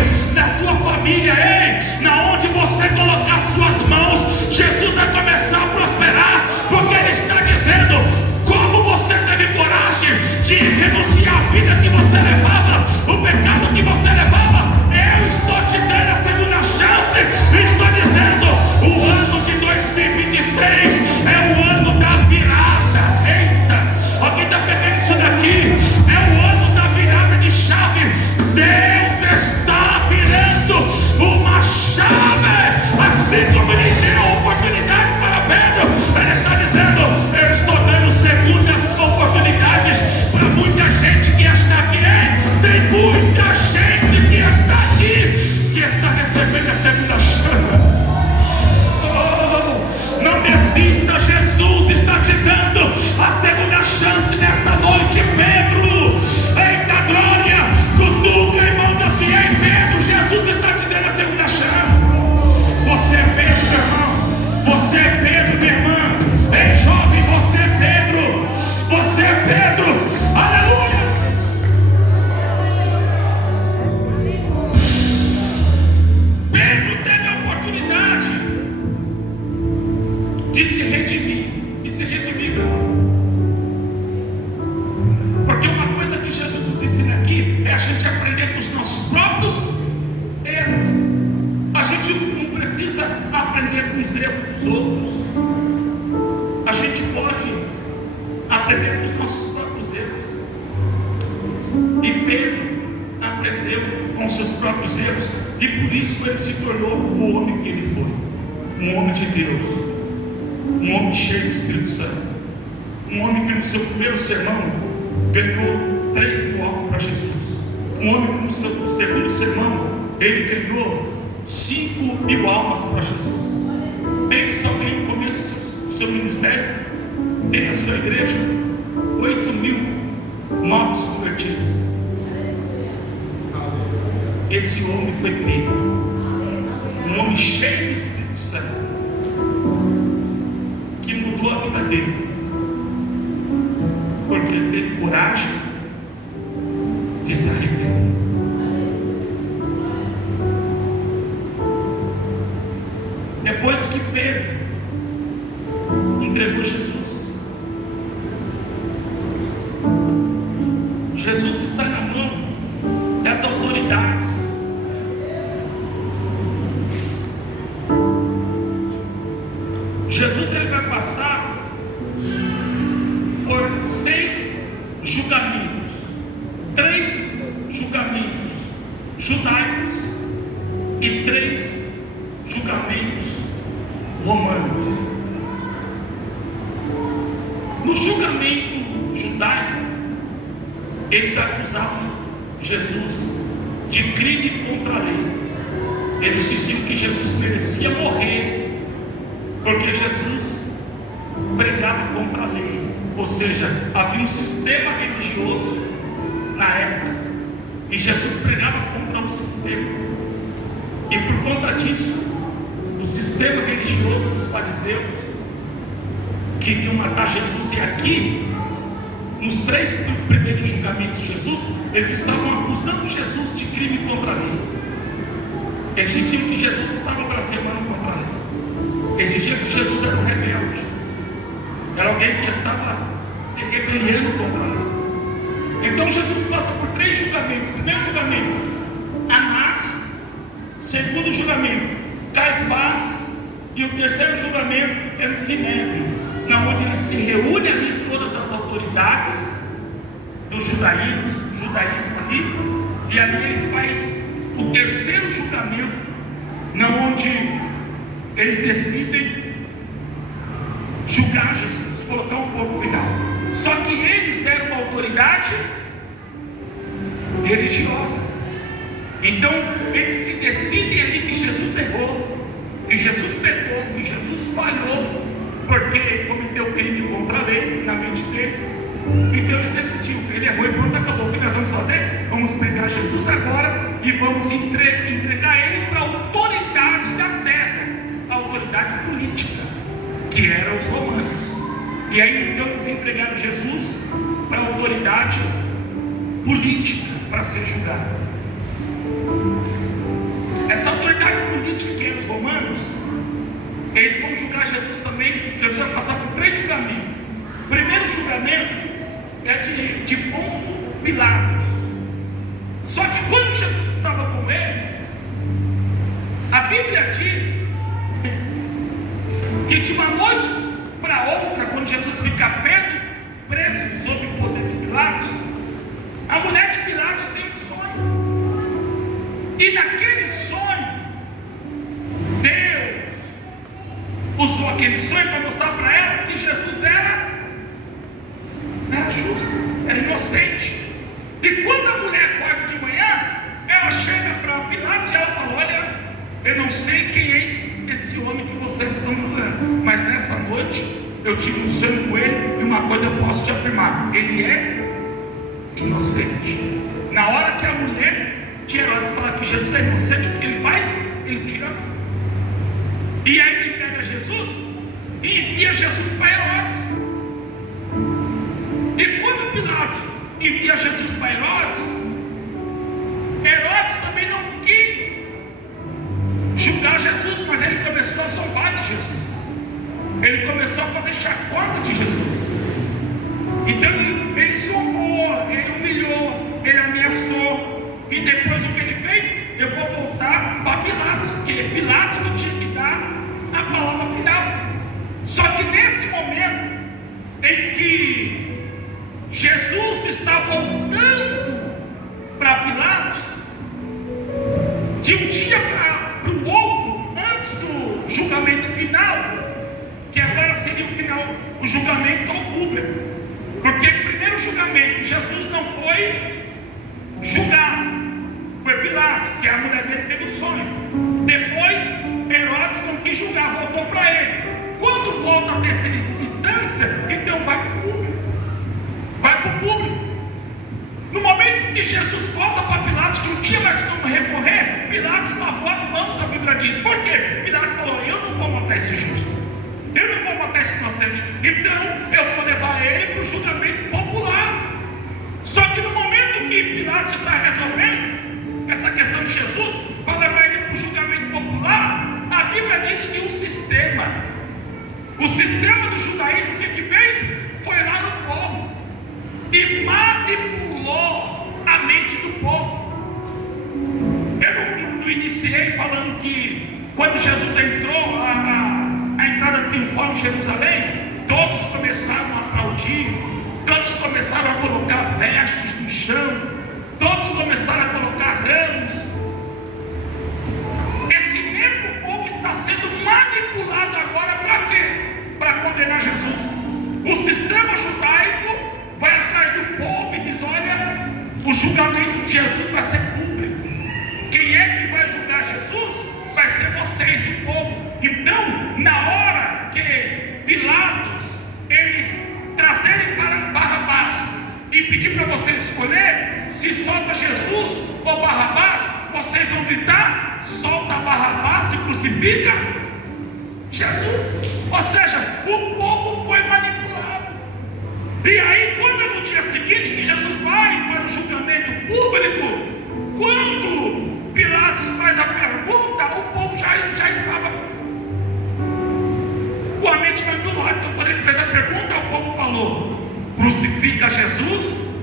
os erros dos outros. A gente pode aprender com os nossos próprios erros. E Pedro aprendeu com seus próprios erros, e por isso ele se tornou o homem que ele foi, um homem de Deus, um homem cheio do Espírito Santo, um homem que no seu primeiro sermão ganhou 3.000 almas para Jesus, um homem que no seu segundo sermão ele ganhou 5.000 almas para Jesus. Pense alguém no começo do seu ministério, tem na sua igreja 8.000 novos convertidos. Esse homem foi Pedro, um homem cheio do Espírito Santo, que mudou a vida dele, porque ele teve coragem de se arrepender. Depois que Pedro entregou Jesus, Jesus está na mão das autoridades. Jesus ele vai passar por 6 julgamentos, 3 julgamentos judaicos e 3 julgamentos romanos. No julgamento judaico, eles acusavam Jesus de crime contra a lei. Eles diziam que Jesus merecia morrer, porque Jesus pregava contra a lei. Ou seja, havia um sistema religioso na época, e Jesus pregava contra o sistema. E por conta disso, o sistema religioso dos fariseus queriam matar Jesus. E aqui, nos 3 primeiros julgamentos de Jesus, eles estavam acusando Jesus de crime contra a lei. Eles diziam que Jesus estava blasfemando contra a lei. Eles diziam que Jesus era um rebelde, era alguém que estava se rebelando contra a lei. Então Jesus passa por 3 julgamentos. Primeiro julgamento, Anás. Segundo julgamento, Caifás. E o terceiro julgamento é no Sinédrio, na onde ele se reúne ali todas as autoridades do judaísmo ali, e ali eles fazem o terceiro julgamento, na onde eles decidem julgar Jesus, colocar um ponto final. Só que eles eram uma autoridade religiosa, então eles se decidem ali que Jesus errou, que Jesus pecou, que Jesus falhou, porque cometeu crime contra a lei na mente deles. Então eles decidiram, ele errou e pronto, acabou. O que nós vamos fazer? Vamos pegar Jesus agora e vamos entregar ele para a autoridade da terra, a autoridade política, que eram os romanos. E aí então eles entregaram Jesus para a autoridade política, para ser julgado. Essa autoridade política, que eram os romanos, eles vão julgar Jesus também. Jesus vai passar por 3 julgamentos. O primeiro julgamento é de Pôncio Pilatos. Só que quando Jesus estava com ele, a Bíblia diz que de uma noite para outra, quando Jesus fica preso sob o poder de Pilatos, a mulher de Pilatos tem um sonho, e naquele sonho Deus usou aquele sonho para mostrar para ela que Jesus era justo, era inocente. E quando a mulher acorda de manhã, ela chega para Pilatos e ela fala: olha, eu não sei quem é esse homem que vocês estão julgando, mas nessa noite eu tive um sonho com ele, e uma coisa eu posso te afirmar: ele é inocente. Na hora que a mulher de Herodes fala que Jesus é inocente, o que ele faz? Ele tira. E aí ele pega Jesus e envia Jesus para Herodes. E quando Pilatos envia Jesus para Herodes, Herodes também não quis julgar Jesus, mas ele começou a zombar de Jesus. Ele começou a fazer chacota de Jesus. Então ele zombou, ele humilhou, ele ameaçou. E depois o que ele fez? Eu vou voltar para Pilatos, porque Pilatos não tinha que dar a palavra momento em que Jesus está voltando para Pilatos, de um dia para o outro, antes do julgamento final, que agora seria o final, o julgamento ao público, porque o primeiro julgamento, Jesus não foi julgado, foi Pilatos, que a mulher dele teve o sonho. Depois Herodes não quis julgar, voltou para ele. Quando volta a terceira instância, então vai para o público. Vai para o público. No momento que Jesus volta para Pilatos, que não tinha mais como recorrer, Pilatos lavou as mãos, a Bíblia diz. Por quê? Pilatos falou: eu não vou matar esse justo, eu não vou matar esse inocente, então eu vou levar ele para o julgamento popular. Só que no momento que Pilatos está resolvendo essa questão de Jesus, para levar ele para o julgamento popular, a Bíblia diz que o sistema do judaísmo, o que fez? Foi lá no povo e manipulou a mente do povo. Eu não iniciei falando que quando Jesus entrou, a entrada triunfal em Jerusalém, todos começaram a aplaudir, todos começaram a colocar vestes no chão, todos começaram a colocar ramos. Esse mesmo povo está sendo manipulado agora para quê? Para condenar Jesus. O sistema judaico vai atrás do povo e diz: olha, o julgamento de Jesus vai ser público. Quem é que vai julgar Jesus? Vai ser vocês, o povo. Então, na hora que Pilatos, eles trazerem para Barrabás e pedir para vocês escolher se solta Jesus ou Barrabás, vocês vão gritar: solta Barrabás e crucifica Jesus. Ou seja, o povo foi manipulado. E aí, quando no dia seguinte que Jesus vai para o julgamento público, quando Pilatos faz a pergunta, o povo já estava com a mente manipulada. Então, quando ele fez a pergunta, o povo falou: crucifica Jesus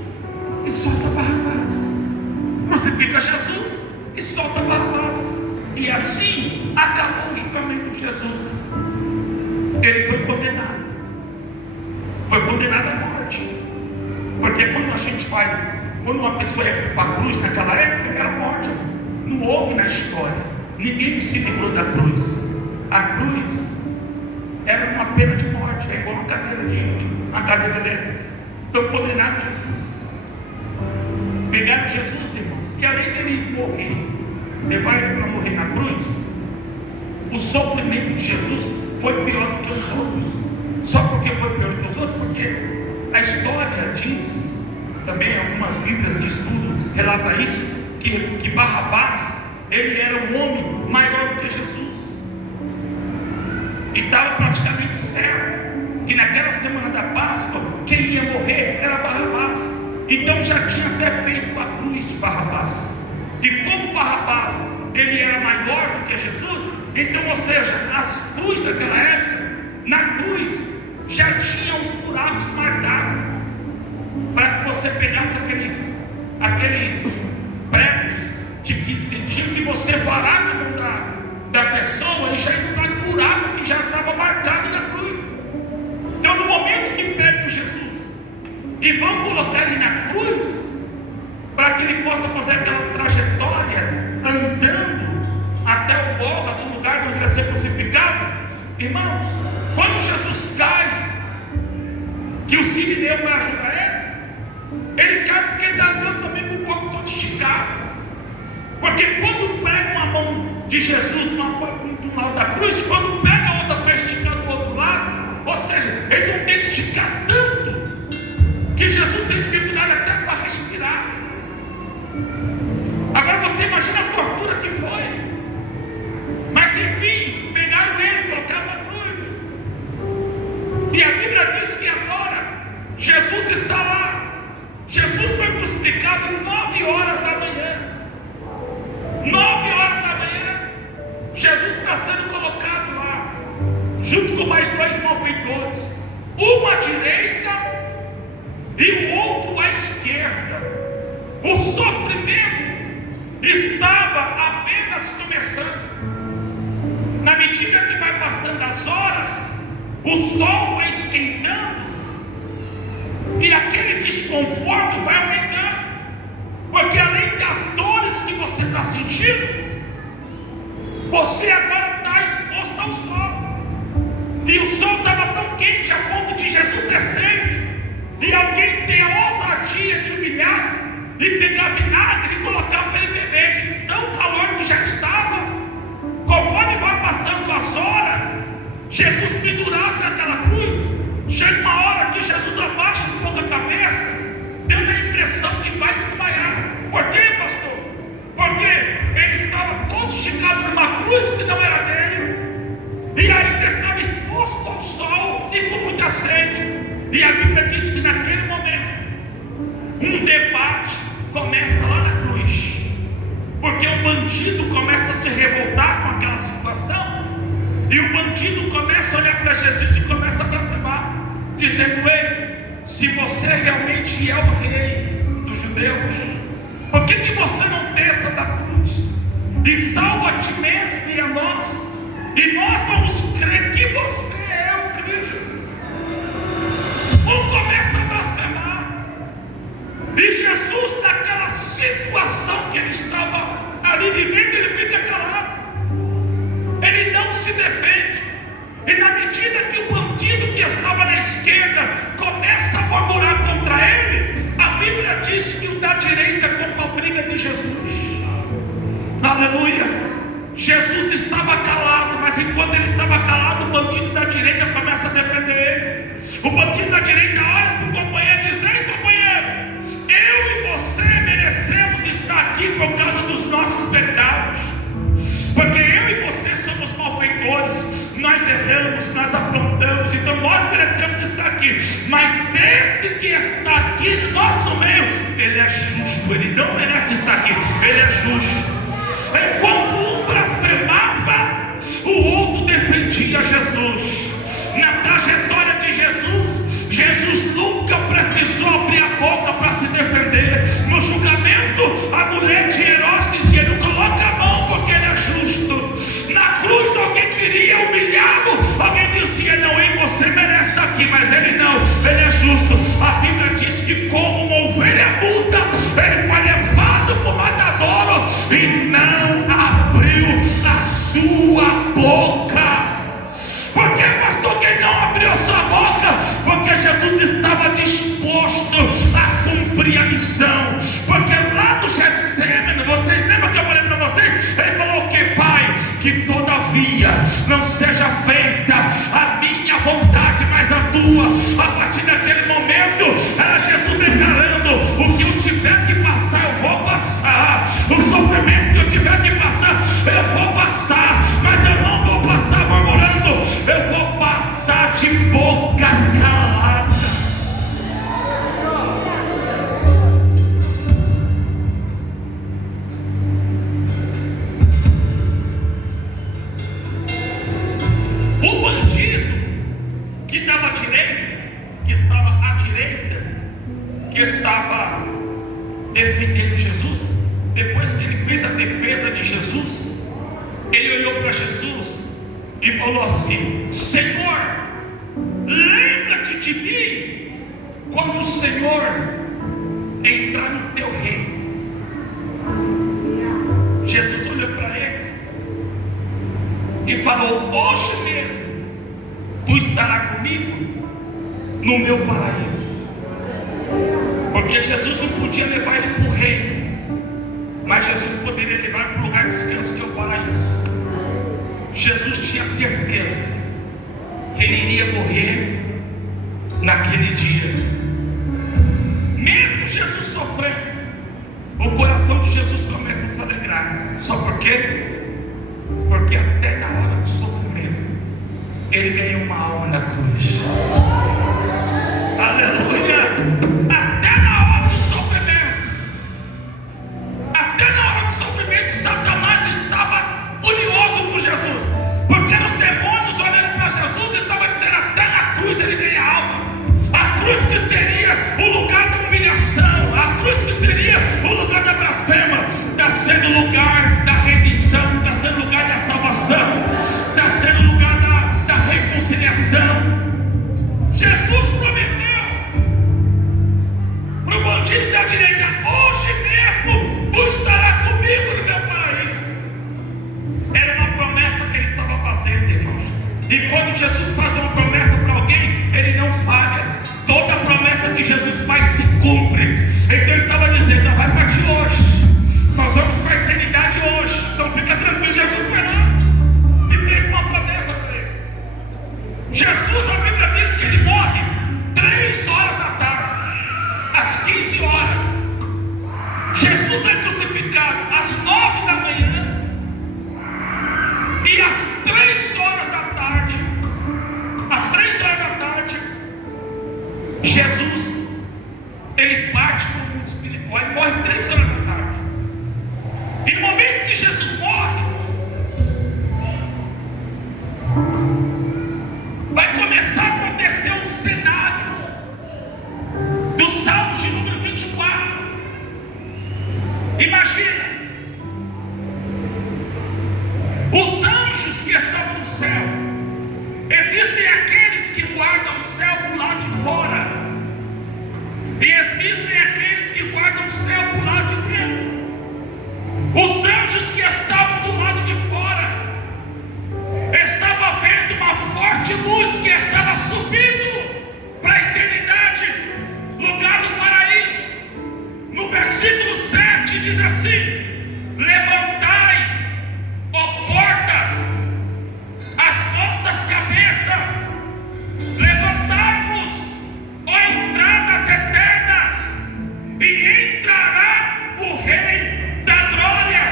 e solta Barrabás. Crucifica Jesus e solta Barrabás. E assim acabou o julgamento de Jesus. Ele foi condenado. Foi condenado à morte. Porque quando uma pessoa ia para a cruz naquela época, era morte. Não houve na história ninguém que se livrou da cruz. A cruz era uma pena de morte, é igual uma cadeira elétrica. Então condenaram Jesus. Pegaram Jesus, irmãos, e além dele morrer, levar ele para morrer na cruz, o sofrimento de Jesus foi pior do que os outros. Só porque foi pior do que os outros? Porque a história diz, também algumas bíblias de estudo relata isso, que Barrabás, ele era um homem maior do que Jesus, e estava praticamente certo que naquela semana da Páscoa quem ia morrer era Barrabás. Então já tinha até feito a cruz de Barrabás. E como Barrabás ele era maior do que Jesus, então, ou seja, as cruzes daquela época, na cruz já tinham os buracos marcados, para que você pegasse aqueles pregos de 15 centímetros e você varar na mão da pessoa e já entrar no buraco que já estava marcado na cruz. Então, no momento que pegam Jesus e vão colocar ele na cruz, para que ele possa fazer aquela trajetória andando até o Gólgota, do lugar onde vai ser crucificado, irmãos, quando Jesus cai, que o sirineu vai ajudar ele cai porque ele está andando também com o corpo todo esticado. Porque quando pegam a mão de Jesus no lado da cruz, quando pega a outra para esticar do outro lado, ou seja, eles vão ter que esticar tanto que Jesus tem dificuldade até para respirar. Agora você imagina a tortura que foi. Mas enfim, pegaram ele e colocaram na cruz. E a Bíblia diz que agora Jesus está lá. Jesus foi crucificado 9 horas da manhã. 9 horas da manhã, Jesus está sendo colocado lá, junto com mais 2 malfeitores, um à direita e o outro à esquerda. O sofrimento estava apenas começando. Na medida que vai passando as horas, o sol vai esquentando desconforto vai aumentando, porque além das dores que você está sentindo, você agora está exposto ao sol, e o sol estava tão quente a ponto de Jesus descer, e alguém tem a ousadia de humilhar e pegar vinagre e colocar para ele beber, de tão calor que já estava. Conforme vai passando as horas, Jesus pendurado naquela cruz, chega uma hora que Jesus abaixa um pouco a cabeça, dando a impressão que vai desmaiar. Por quê, pastor? Porque ele estava todo esticado numa cruz que não era dele, e ainda estava exposto ao sol e com muita sede. E a Bíblia diz que naquele momento um debate começa lá na cruz, porque o bandido começa a se revoltar com aquela situação, e o bandido começa a olhar para Jesus e começa a blasfemar, dizendo: ei, se você realmente é o rei dos judeus, por que você não desça da cruz e salva a ti mesmo e a nós, e nós vamos crer que você é o Cristo? Um começa a blasfemar, e Jesus, naquela situação que ele estava ali vivendo, ele fica calado, ele não se defende. E na medida que o bandido que estava na esquerda começa a murmurar contra ele, a Bíblia diz que o da direita compra a briga de Jesus. Aleluia! Jesus estava calado, mas enquanto ele estava calado, o bandido da direita começa a defender ele. O bandido da direita olha para o companheiro e diz: ei, companheiro, eu e você merecemos estar aqui por causa dos nossos pecados, porque eu e você somos malfeitores, nós erramos, nós aprontamos, então nós merecemos estar aqui. Mas esse que está aqui no nosso meio, ele é justo, ele não merece estar aqui, ele é justo. Enquanto um blasfemava, o outro defendia Jesus. Na trajetória de Jesus, Jesus nunca precisou abrir a boca para se defender. No julgamento, a mulher de Herodes dizia: não coloca a mão porque ele é justo. Na cruz, alguém queria humilhá-lo, alguém dizia: não, hein, você merece estar aqui, mas ele não, ele é justo. A Bíblia diz que como uma ovelha muda, ele foi levado para o matadouro e não abriu a sua boca. Por que, pastor, que ele não abriu a sua boca? Porque Jesus estava disposto a cumprir a missão. Porque lá no Getsemane, vocês lembram que eu falei para vocês? Ele falou: que Pai, que todavia não seja feita a minha vontade, mas a tua. A partir daquele momento, era Jesus declarando: o que eu tiver que passar, eu vou passar. O sofrimento que eu tiver que passar, eu vou passar. Mas eu não vou passar murmurando, eu vou passar de boca calada. O bandido que estava à direita, que estava defendendo Jesus, depois que ele fez a defesa de Jesus, ele olhou para Jesus e falou assim: Senhor, lembra-te de mim quando o Senhor entrar no teu reino. Jesus olhou para ele e falou: hoje mesmo tu estarás comigo no meu paraíso. Porque Jesus não podia levar ele para o reino, mas Jesus poderia levar para o lugar de descanso, que é o paraíso. Jesus tinha certeza que ele iria morrer naquele dia. Mesmo Jesus sofrendo, o coração de Jesus começa a se alegrar. Só por quê? Porque até na hora do sofrimento, ele ganhou uma alma na cruz. Aleluia! Até na hora do sofrimento, Satanás estava furioso com Jesus, porque os demônios olhando para Jesus estavam dizendo: até na cruz ele ganha alma. A cruz que seria o lugar da humilhação, a cruz que seria o lugar da blasfema, está sendo o lugar da redenção, está sendo o lugar da salvação, está sendo o lugar da reconciliação. fazenda, irmãos. E quando Jesus faz uma promessa para alguém, ele não falha. Toda promessa que Jesus faz se cumpre. Então ele estava dizendo: não vai partir hoje, nós vamos para a eternidade hoje. Então fica tranquilo, Jesus vai lá e fez uma promessa para ele. Jesus, a Bíblia diz que ele morre 3 horas da tarde, às 15 horas. Jesus é crucificado às 9 da manhã, e às 3 horas da tarde, Jesus, ele parte para o mundo espiritual. Ele morre 3 horas da tarde. E no momento que Jesus morre, vai começar a acontecer um cenário do Salmo de número 24. Imagina os anjos que estão no céu. Existem aqueles que guardam o céu do lado de fora, e existem aqueles que guardam o céu do lado de dentro. Os anjos que estavam do lado de fora estavam vendo uma forte luz que estava subindo para a eternidade, lugar do paraíso. No versículo 7 diz assim: levantai, ó portas, as vossas cabeças, levantai-vos, ó entradas eternas, e entrará o Rei da Glória.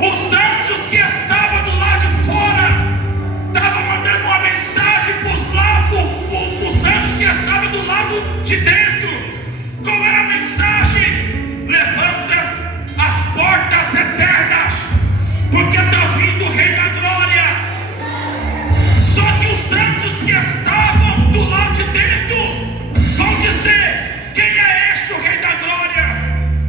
Os anjos que estavam do lado de fora estavam mandando uma mensagem para os anjos que estavam do lado de dentro. Qual era a mensagem? Levanta as portas eternas, porque está vindo o Rei da Glória. Só que os anjos que estavam do lado de dentro vão dizer: quem é este o Rei da Glória?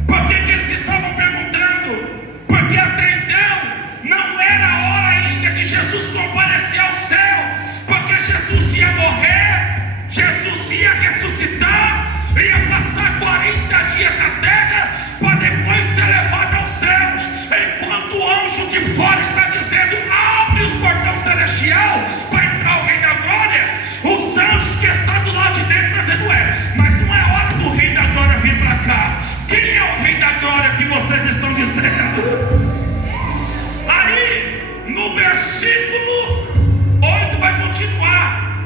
Por que eles estavam perguntando? Porque até então não era a hora ainda de Jesus comparecer ao céu, porque Jesus ia morrer, Jesus ia ressuscitar, ia passar 40 dias na terra para depois ser levado aos céus. Enquanto o anjo de fora está dizendo: abre os portões celestial para entrar o Rei da Glória, os anjos que estão do lado de dentro estão dizendo: mas não é hora do Rei da Glória vir para cá. Quem é o Rei da Glória que vocês estão dizendo? Aí no versículo 8 vai continuar,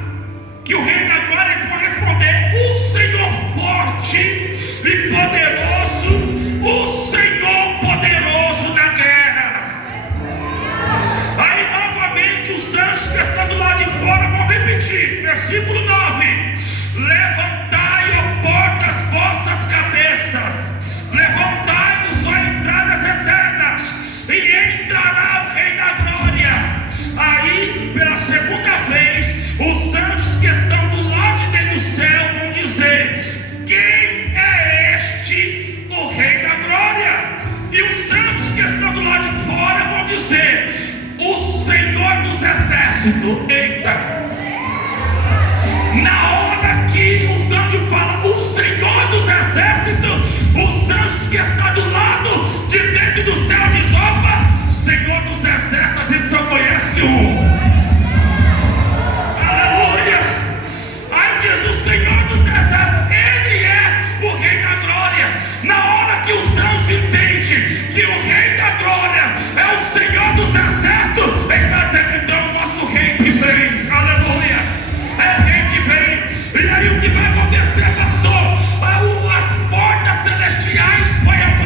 que o Rei da Glória, eles vão responder: o Senhor forte e poderoso, o Senhor poderoso na guerra. Aí novamente os anjos que estão do lado de fora vão repetir, versículo 9: levantai, ó portas, vossas cabeças, levantai-vos, ó entradas eternas, e entrará o Rei da Glória. Aí pela segunda vez os anjos que estão do lado de dentro do céu vão dizer: quem é este o Rei da Glória? E os anjos que estão do lado de fora vão dizer: o Senhor dos Exércitos. Eita! Na hora que os anjos falam o Senhor dos Exércitos, os anjos que estão do lado de dentro do céu dizem: opa, Senhor dos Exércitos, a gente só conhece um. Aleluia! Aí diz o Senhor dos Exércitos, ele é o Rei da Glória. Na hora que os anjos entendem que o Rei da Glória é o Senhor dos Exércitos, ele está dizendo: então o nosso Rei que vem. Aleluia! É o Rei que vem. E aí o que vai acontecer, pastor? As portas celestiais vão abrir.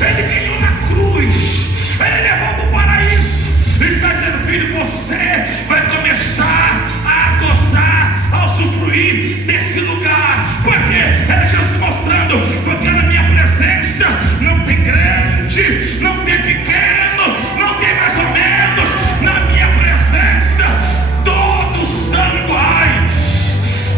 Ele ganhou na cruz, Ele levou para o paraíso. Está dizendo: filho, você vai começar a gozar, a usufruir desse lugar. Porque é Jesus mostrando, porque na minha presença não tem grande, não tem pequeno, não tem mais ou menos. Na minha presença todos são iguais,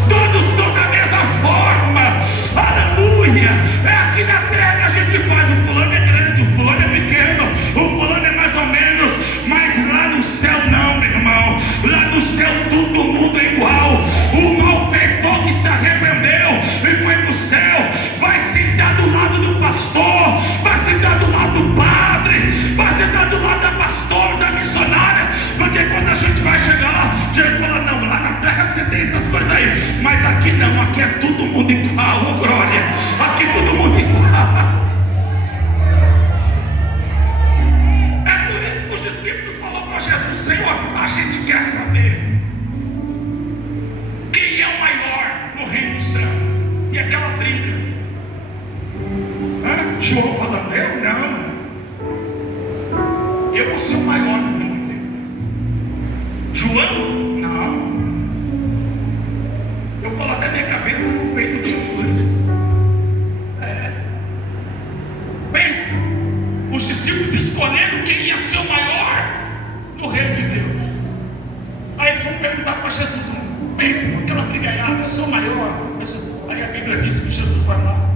todos são da mesma forma. Aleluia. É aqui na terra que a gente faz: o fulano é grande, o fulano é pequeno, o fulano é mais ou menos. Mas lá no céu não, meu irmão. Lá no céu todo mundo é igual. O malfeitor que se arrependeu e foi para o céu vai sentar do lado do pastor, vai sentar do lado do padre, vai sentar do lado da pastora, da missionária. Porque quando a gente vai chegar lá, Jesus fala: não, lá na terra você tem essas coisas aí, mas aqui não, aqui é todo mundo igual. Oh, glória, aqui todo mundo igual. É por isso que os discípulos falaram para Jesus: Senhor, a gente quer saber quem é o maior no reino do céu. E aquela briga. João falando: eu não, eu vou ser o maior no reino de Deus. João: não, eu coloco a minha cabeça no peito de Jesus. Pensa, os discípulos escolhendo quem ia ser o maior no reino de Deus. Aí eles vão perguntar para Jesus: pensa, com aquela brigaiada, eu sou o maior. Aí a Bíblia diz que Jesus vai lá: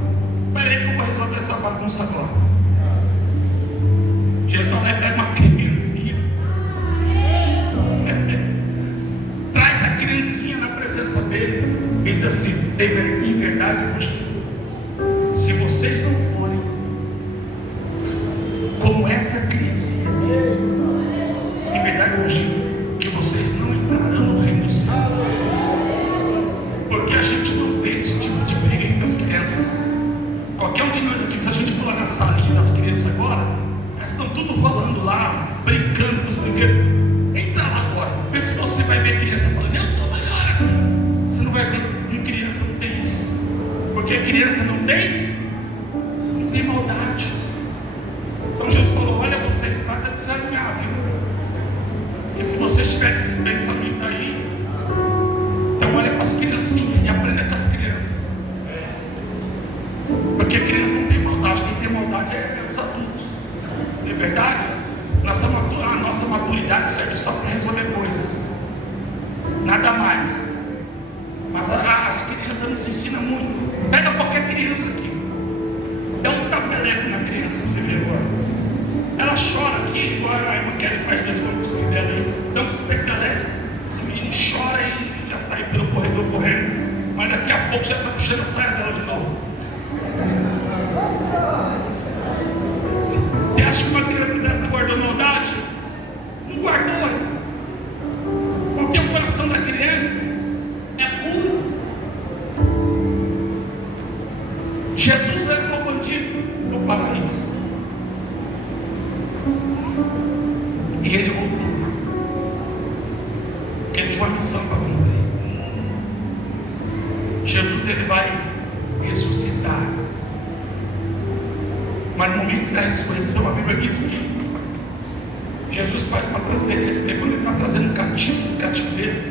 peraí que eu vou resolver essa bagunça agora. Jesus não pega uma criancinha, traz a criancinha na presença dele e diz assim: em verdade vos digo, se vocês não forem como essa criancinha, em verdade vos digo que vocês não entrarão no reino do céu. Porque a gente não vê esse tipo de briga entre as crianças. Qualquer um de nós aqui, se a gente for lá na salinha das crianças agora, elas estão tudo rolando lá, brincando com os brinquedos. Entra lá agora, vê se você vai ver criança falando: eu sou maior aqui. Você não vai ver, com criança não tem isso. Porque criança não tem maldade. Então Jesus falou: olha, vocês tratam de se alinhar, viu? Porque se vocês tiverem esse pensamento aí, então olha para as criancinhas e aprenda com as crianças. Porque a criança não tem maldade, quem tem maldade é os adultos. Não é verdade? A nossa maturidade serve só para resolver coisas, nada mais. Mas as crianças nos ensinam muito. Pega qualquer criança aqui, dá um tapeleco na criança para você ver agora. Ela chora aqui, igual a irmã Kelly faz mesmo com o filho dela aí. Dá um tapeleco. Esse menino chora e já sai pelo corredor correndo. Mas daqui a pouco já está puxando a saia dela de novo. Você acha que uma criança dessa guardou maldade? Não guardou. Porque o coração da criança é puro. Jesus levou o bandido do paraíso e ele voltou. Ele tinha uma missão para cumprir. Jesus, ele vai ressuscitar. Mas no momento da ressurreição, a Bíblia diz que Jesus faz uma transferência. Quando ele está trazendo um cativo do cativeiro,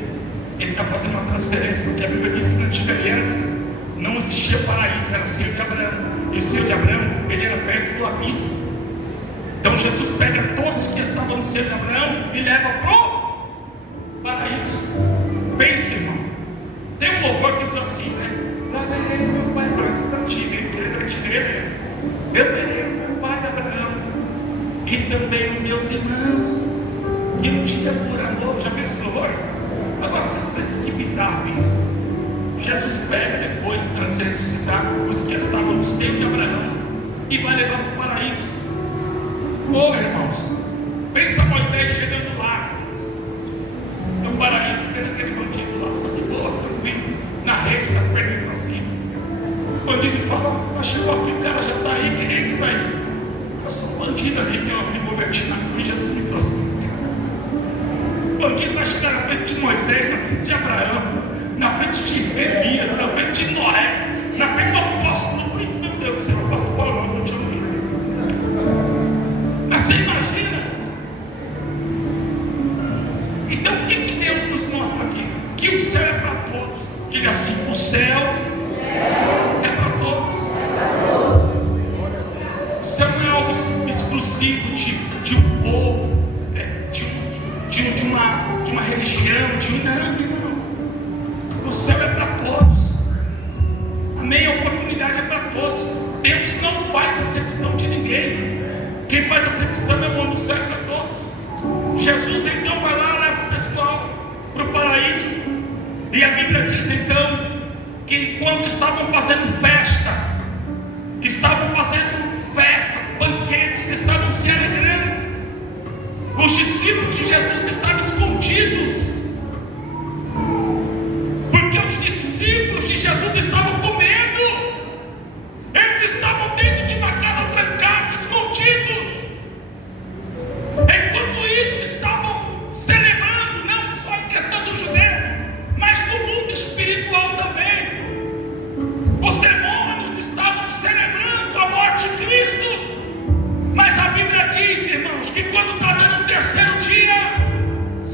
ele está fazendo uma transferência, porque a Bíblia diz que na antiga aliança não existia paraíso, era o seio de Abraão. E o seio de Abraão, ele era perto do abismo. Então Jesus pega todos que estavam no seio de Abraão e leva para o paraíso. Pense, irmão. Tem um louvor que diz assim, né? Lá verei meu pai, parece da antiga, que é da antiga. Eu verei o meu pai Abraão e também os meus irmãos, que um dia por amor já pensou. Agora vocês pensam que bizarro isso. Jesus pega depois, antes de ressuscitar, os que estavam no seio de Abraão e vai levar para o paraíso. Oh, irmãos, pensa Moisés chegando lá no paraíso, tendo aquele bandido lá, só de boa, tranquilo, na rede, com as pernas para cima. O bandido fala: mas chegou aqui, o cara já está aí, quem é esse daí? Eu sou um bandido ali que eu me converti na cruz, Jesus me trouxe. O bandido vai chegar na frente de Moisés, na frente de Abraão, na frente de Elias, na frente de Noé, na frente do apóstolo. Meu Deus do céu, o apóstolo Paulo não tinha lido. discípulos de um povo, de uma religião, não, irmão. O céu é para todos. Amém? A oportunidade é para todos. Deus não faz acepção de ninguém. Quem faz acepção é o homem, o céu é para todos. Jesus então vai lá, leva o pessoal para o paraíso. E a Bíblia diz então que enquanto estavam fazendo festas, banquetes, estavam se alegrando, os discípulos de Jesus estavam escondidos, porque os discípulos de Jesus estavam com medo. Eles estavam dentro de uma casa trancados, escondidos. Enquanto isso, estavam celebrando, não só em questão do judeu, mas no mundo espiritual também. Os demônios estavam celebrando a morte de Cristo. Mas a Bíblia diz, irmãos, que quando está dando o terceiro dia,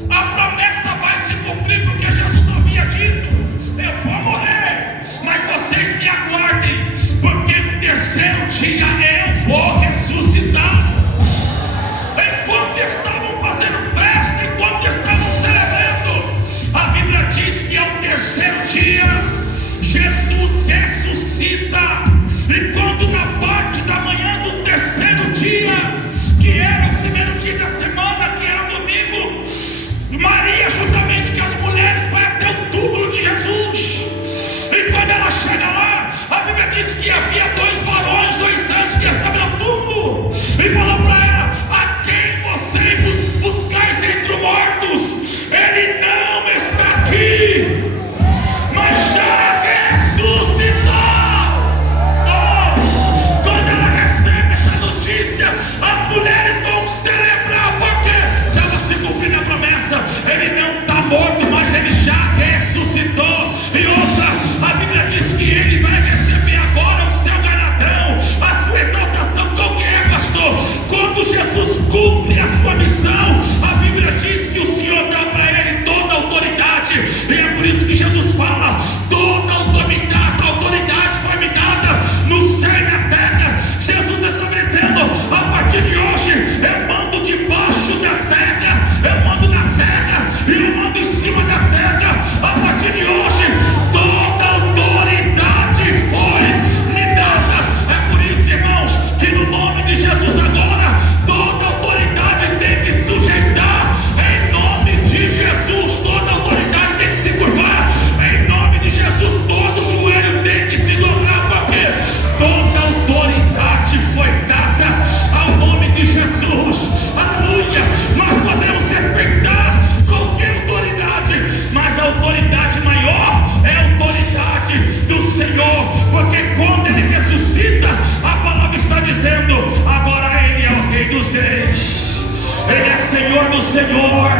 a promessa vai se cumprir, porque Jesus havia dito: eu vou morrer, mas vocês me aguardem, porque no terceiro dia eu vou ressuscitar. Enquanto estavam fazendo festa, enquanto estavam celebrando, a Bíblia diz que ao terceiro dia Jesus ressuscita. E quando na parte da manhã do terceiro dia, que era o primeiro dia da semana, que era domingo, Maria, juntamente com as mulheres, vai até o túmulo de Jesus. E quando ela chega lá, a Bíblia diz que havia 2 varões, 2 anjos que estavam no túmulo, e falou para ela: a quem vocês buscais entre os mortos? Ele não está aqui, mas já ressuscitou. Quando ela recebe essa notícia, as mulheres vão celebrar, porque estava se cumprindo a promessa. Ele não está morto, mas ele já ressuscitou. E outra, a Bíblia diz que ele vai receber agora o seu galardão, a sua exaltação. Qual que é, pastor? Quando Jesus cumpre a sua missão, a Bíblia diz que o Senhor dá para ele toda a autoridade. E é por isso que Jesus fala: toda a autoridade foi me dada no céu e na terra. Jesus está dizendo: a partir de hoje eu mando debaixo da terra, eu mando na terra e eu mando em cima da terra. A partir de hoje toda a autoridade foi me dada. É por isso, irmãos, que no nome de Jesus agora toda a autoridade tem que sujeitar. Em nome de Jesus toda a autoridade tem que se curvar. Em nome de Jesus todo joelho tem que se dobrar, porque toda a autoridade foi dada ao nome de Jesus. Aleluia! Nós podemos respeitar qualquer autoridade, mas a autoridade maior é a autoridade do Senhor, porque quando ele ressuscita, a palavra está dizendo: agora ele é o Rei dos Reis, ele é Senhor do Senhor,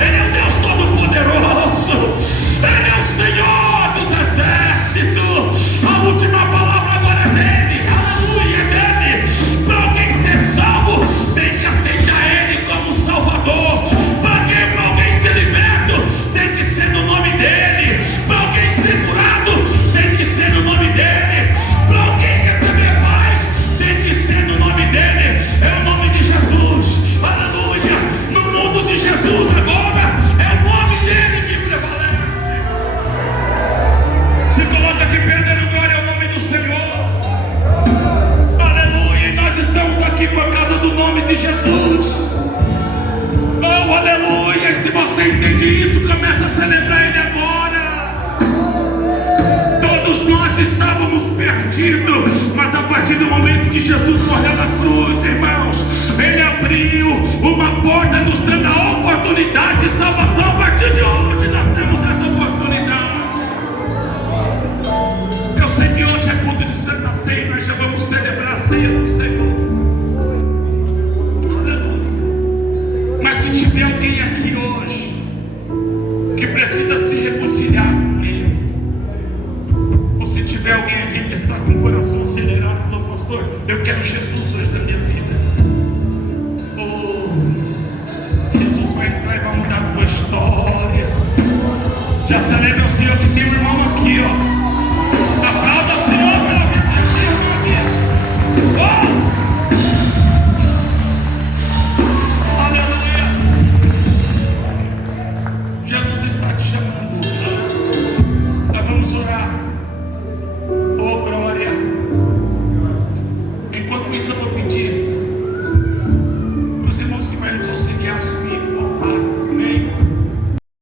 ele é o Deus Todo-Poderoso, ele é o Senhor dos exércitos. A última palavra agora é dele. Aleluia, é dele. Para alguém ser salvo, tem que aceitar ele como Salvador. Para alguém ser liberto, tem que ser no nome dele. Para alguém ser curado, tem que ser no nome dele. Para alguém receber paz, tem que ser no nome dele. É o nome de Jesus. Aleluia. No mundo de Jesus agora é o nome dele que prevalece. Se coloca de pé, dando glória ao nome do Senhor. Aleluia. E nós estamos aqui por causa do nome de Jesus. Oh, aleluia. E se você entende isso, começa a celebrar ele agora. Todos nós estávamos perdidos, mas a partir do momento que Jesus morreu na cruz, irmãos, ele abriu uma porta, nos dando a oportunidade de salvação. A partir de hoje nós temos essa oportunidade. Eu sei que hoje é culto de Santa Ceia, nós já vamos celebrar a ceia do Senhor. Aleluia. Mas se tiver alguém aqui hoje que precisa se reconciliar com ele, ou se tiver alguém aqui que está com o coração acelerado, falou: pastor, eu quero Jesus hoje na minha vida. Oh, Jesus vai entrar e vai mudar a tua história. Já celebra o Senhor, que tem um irmão aqui, ó.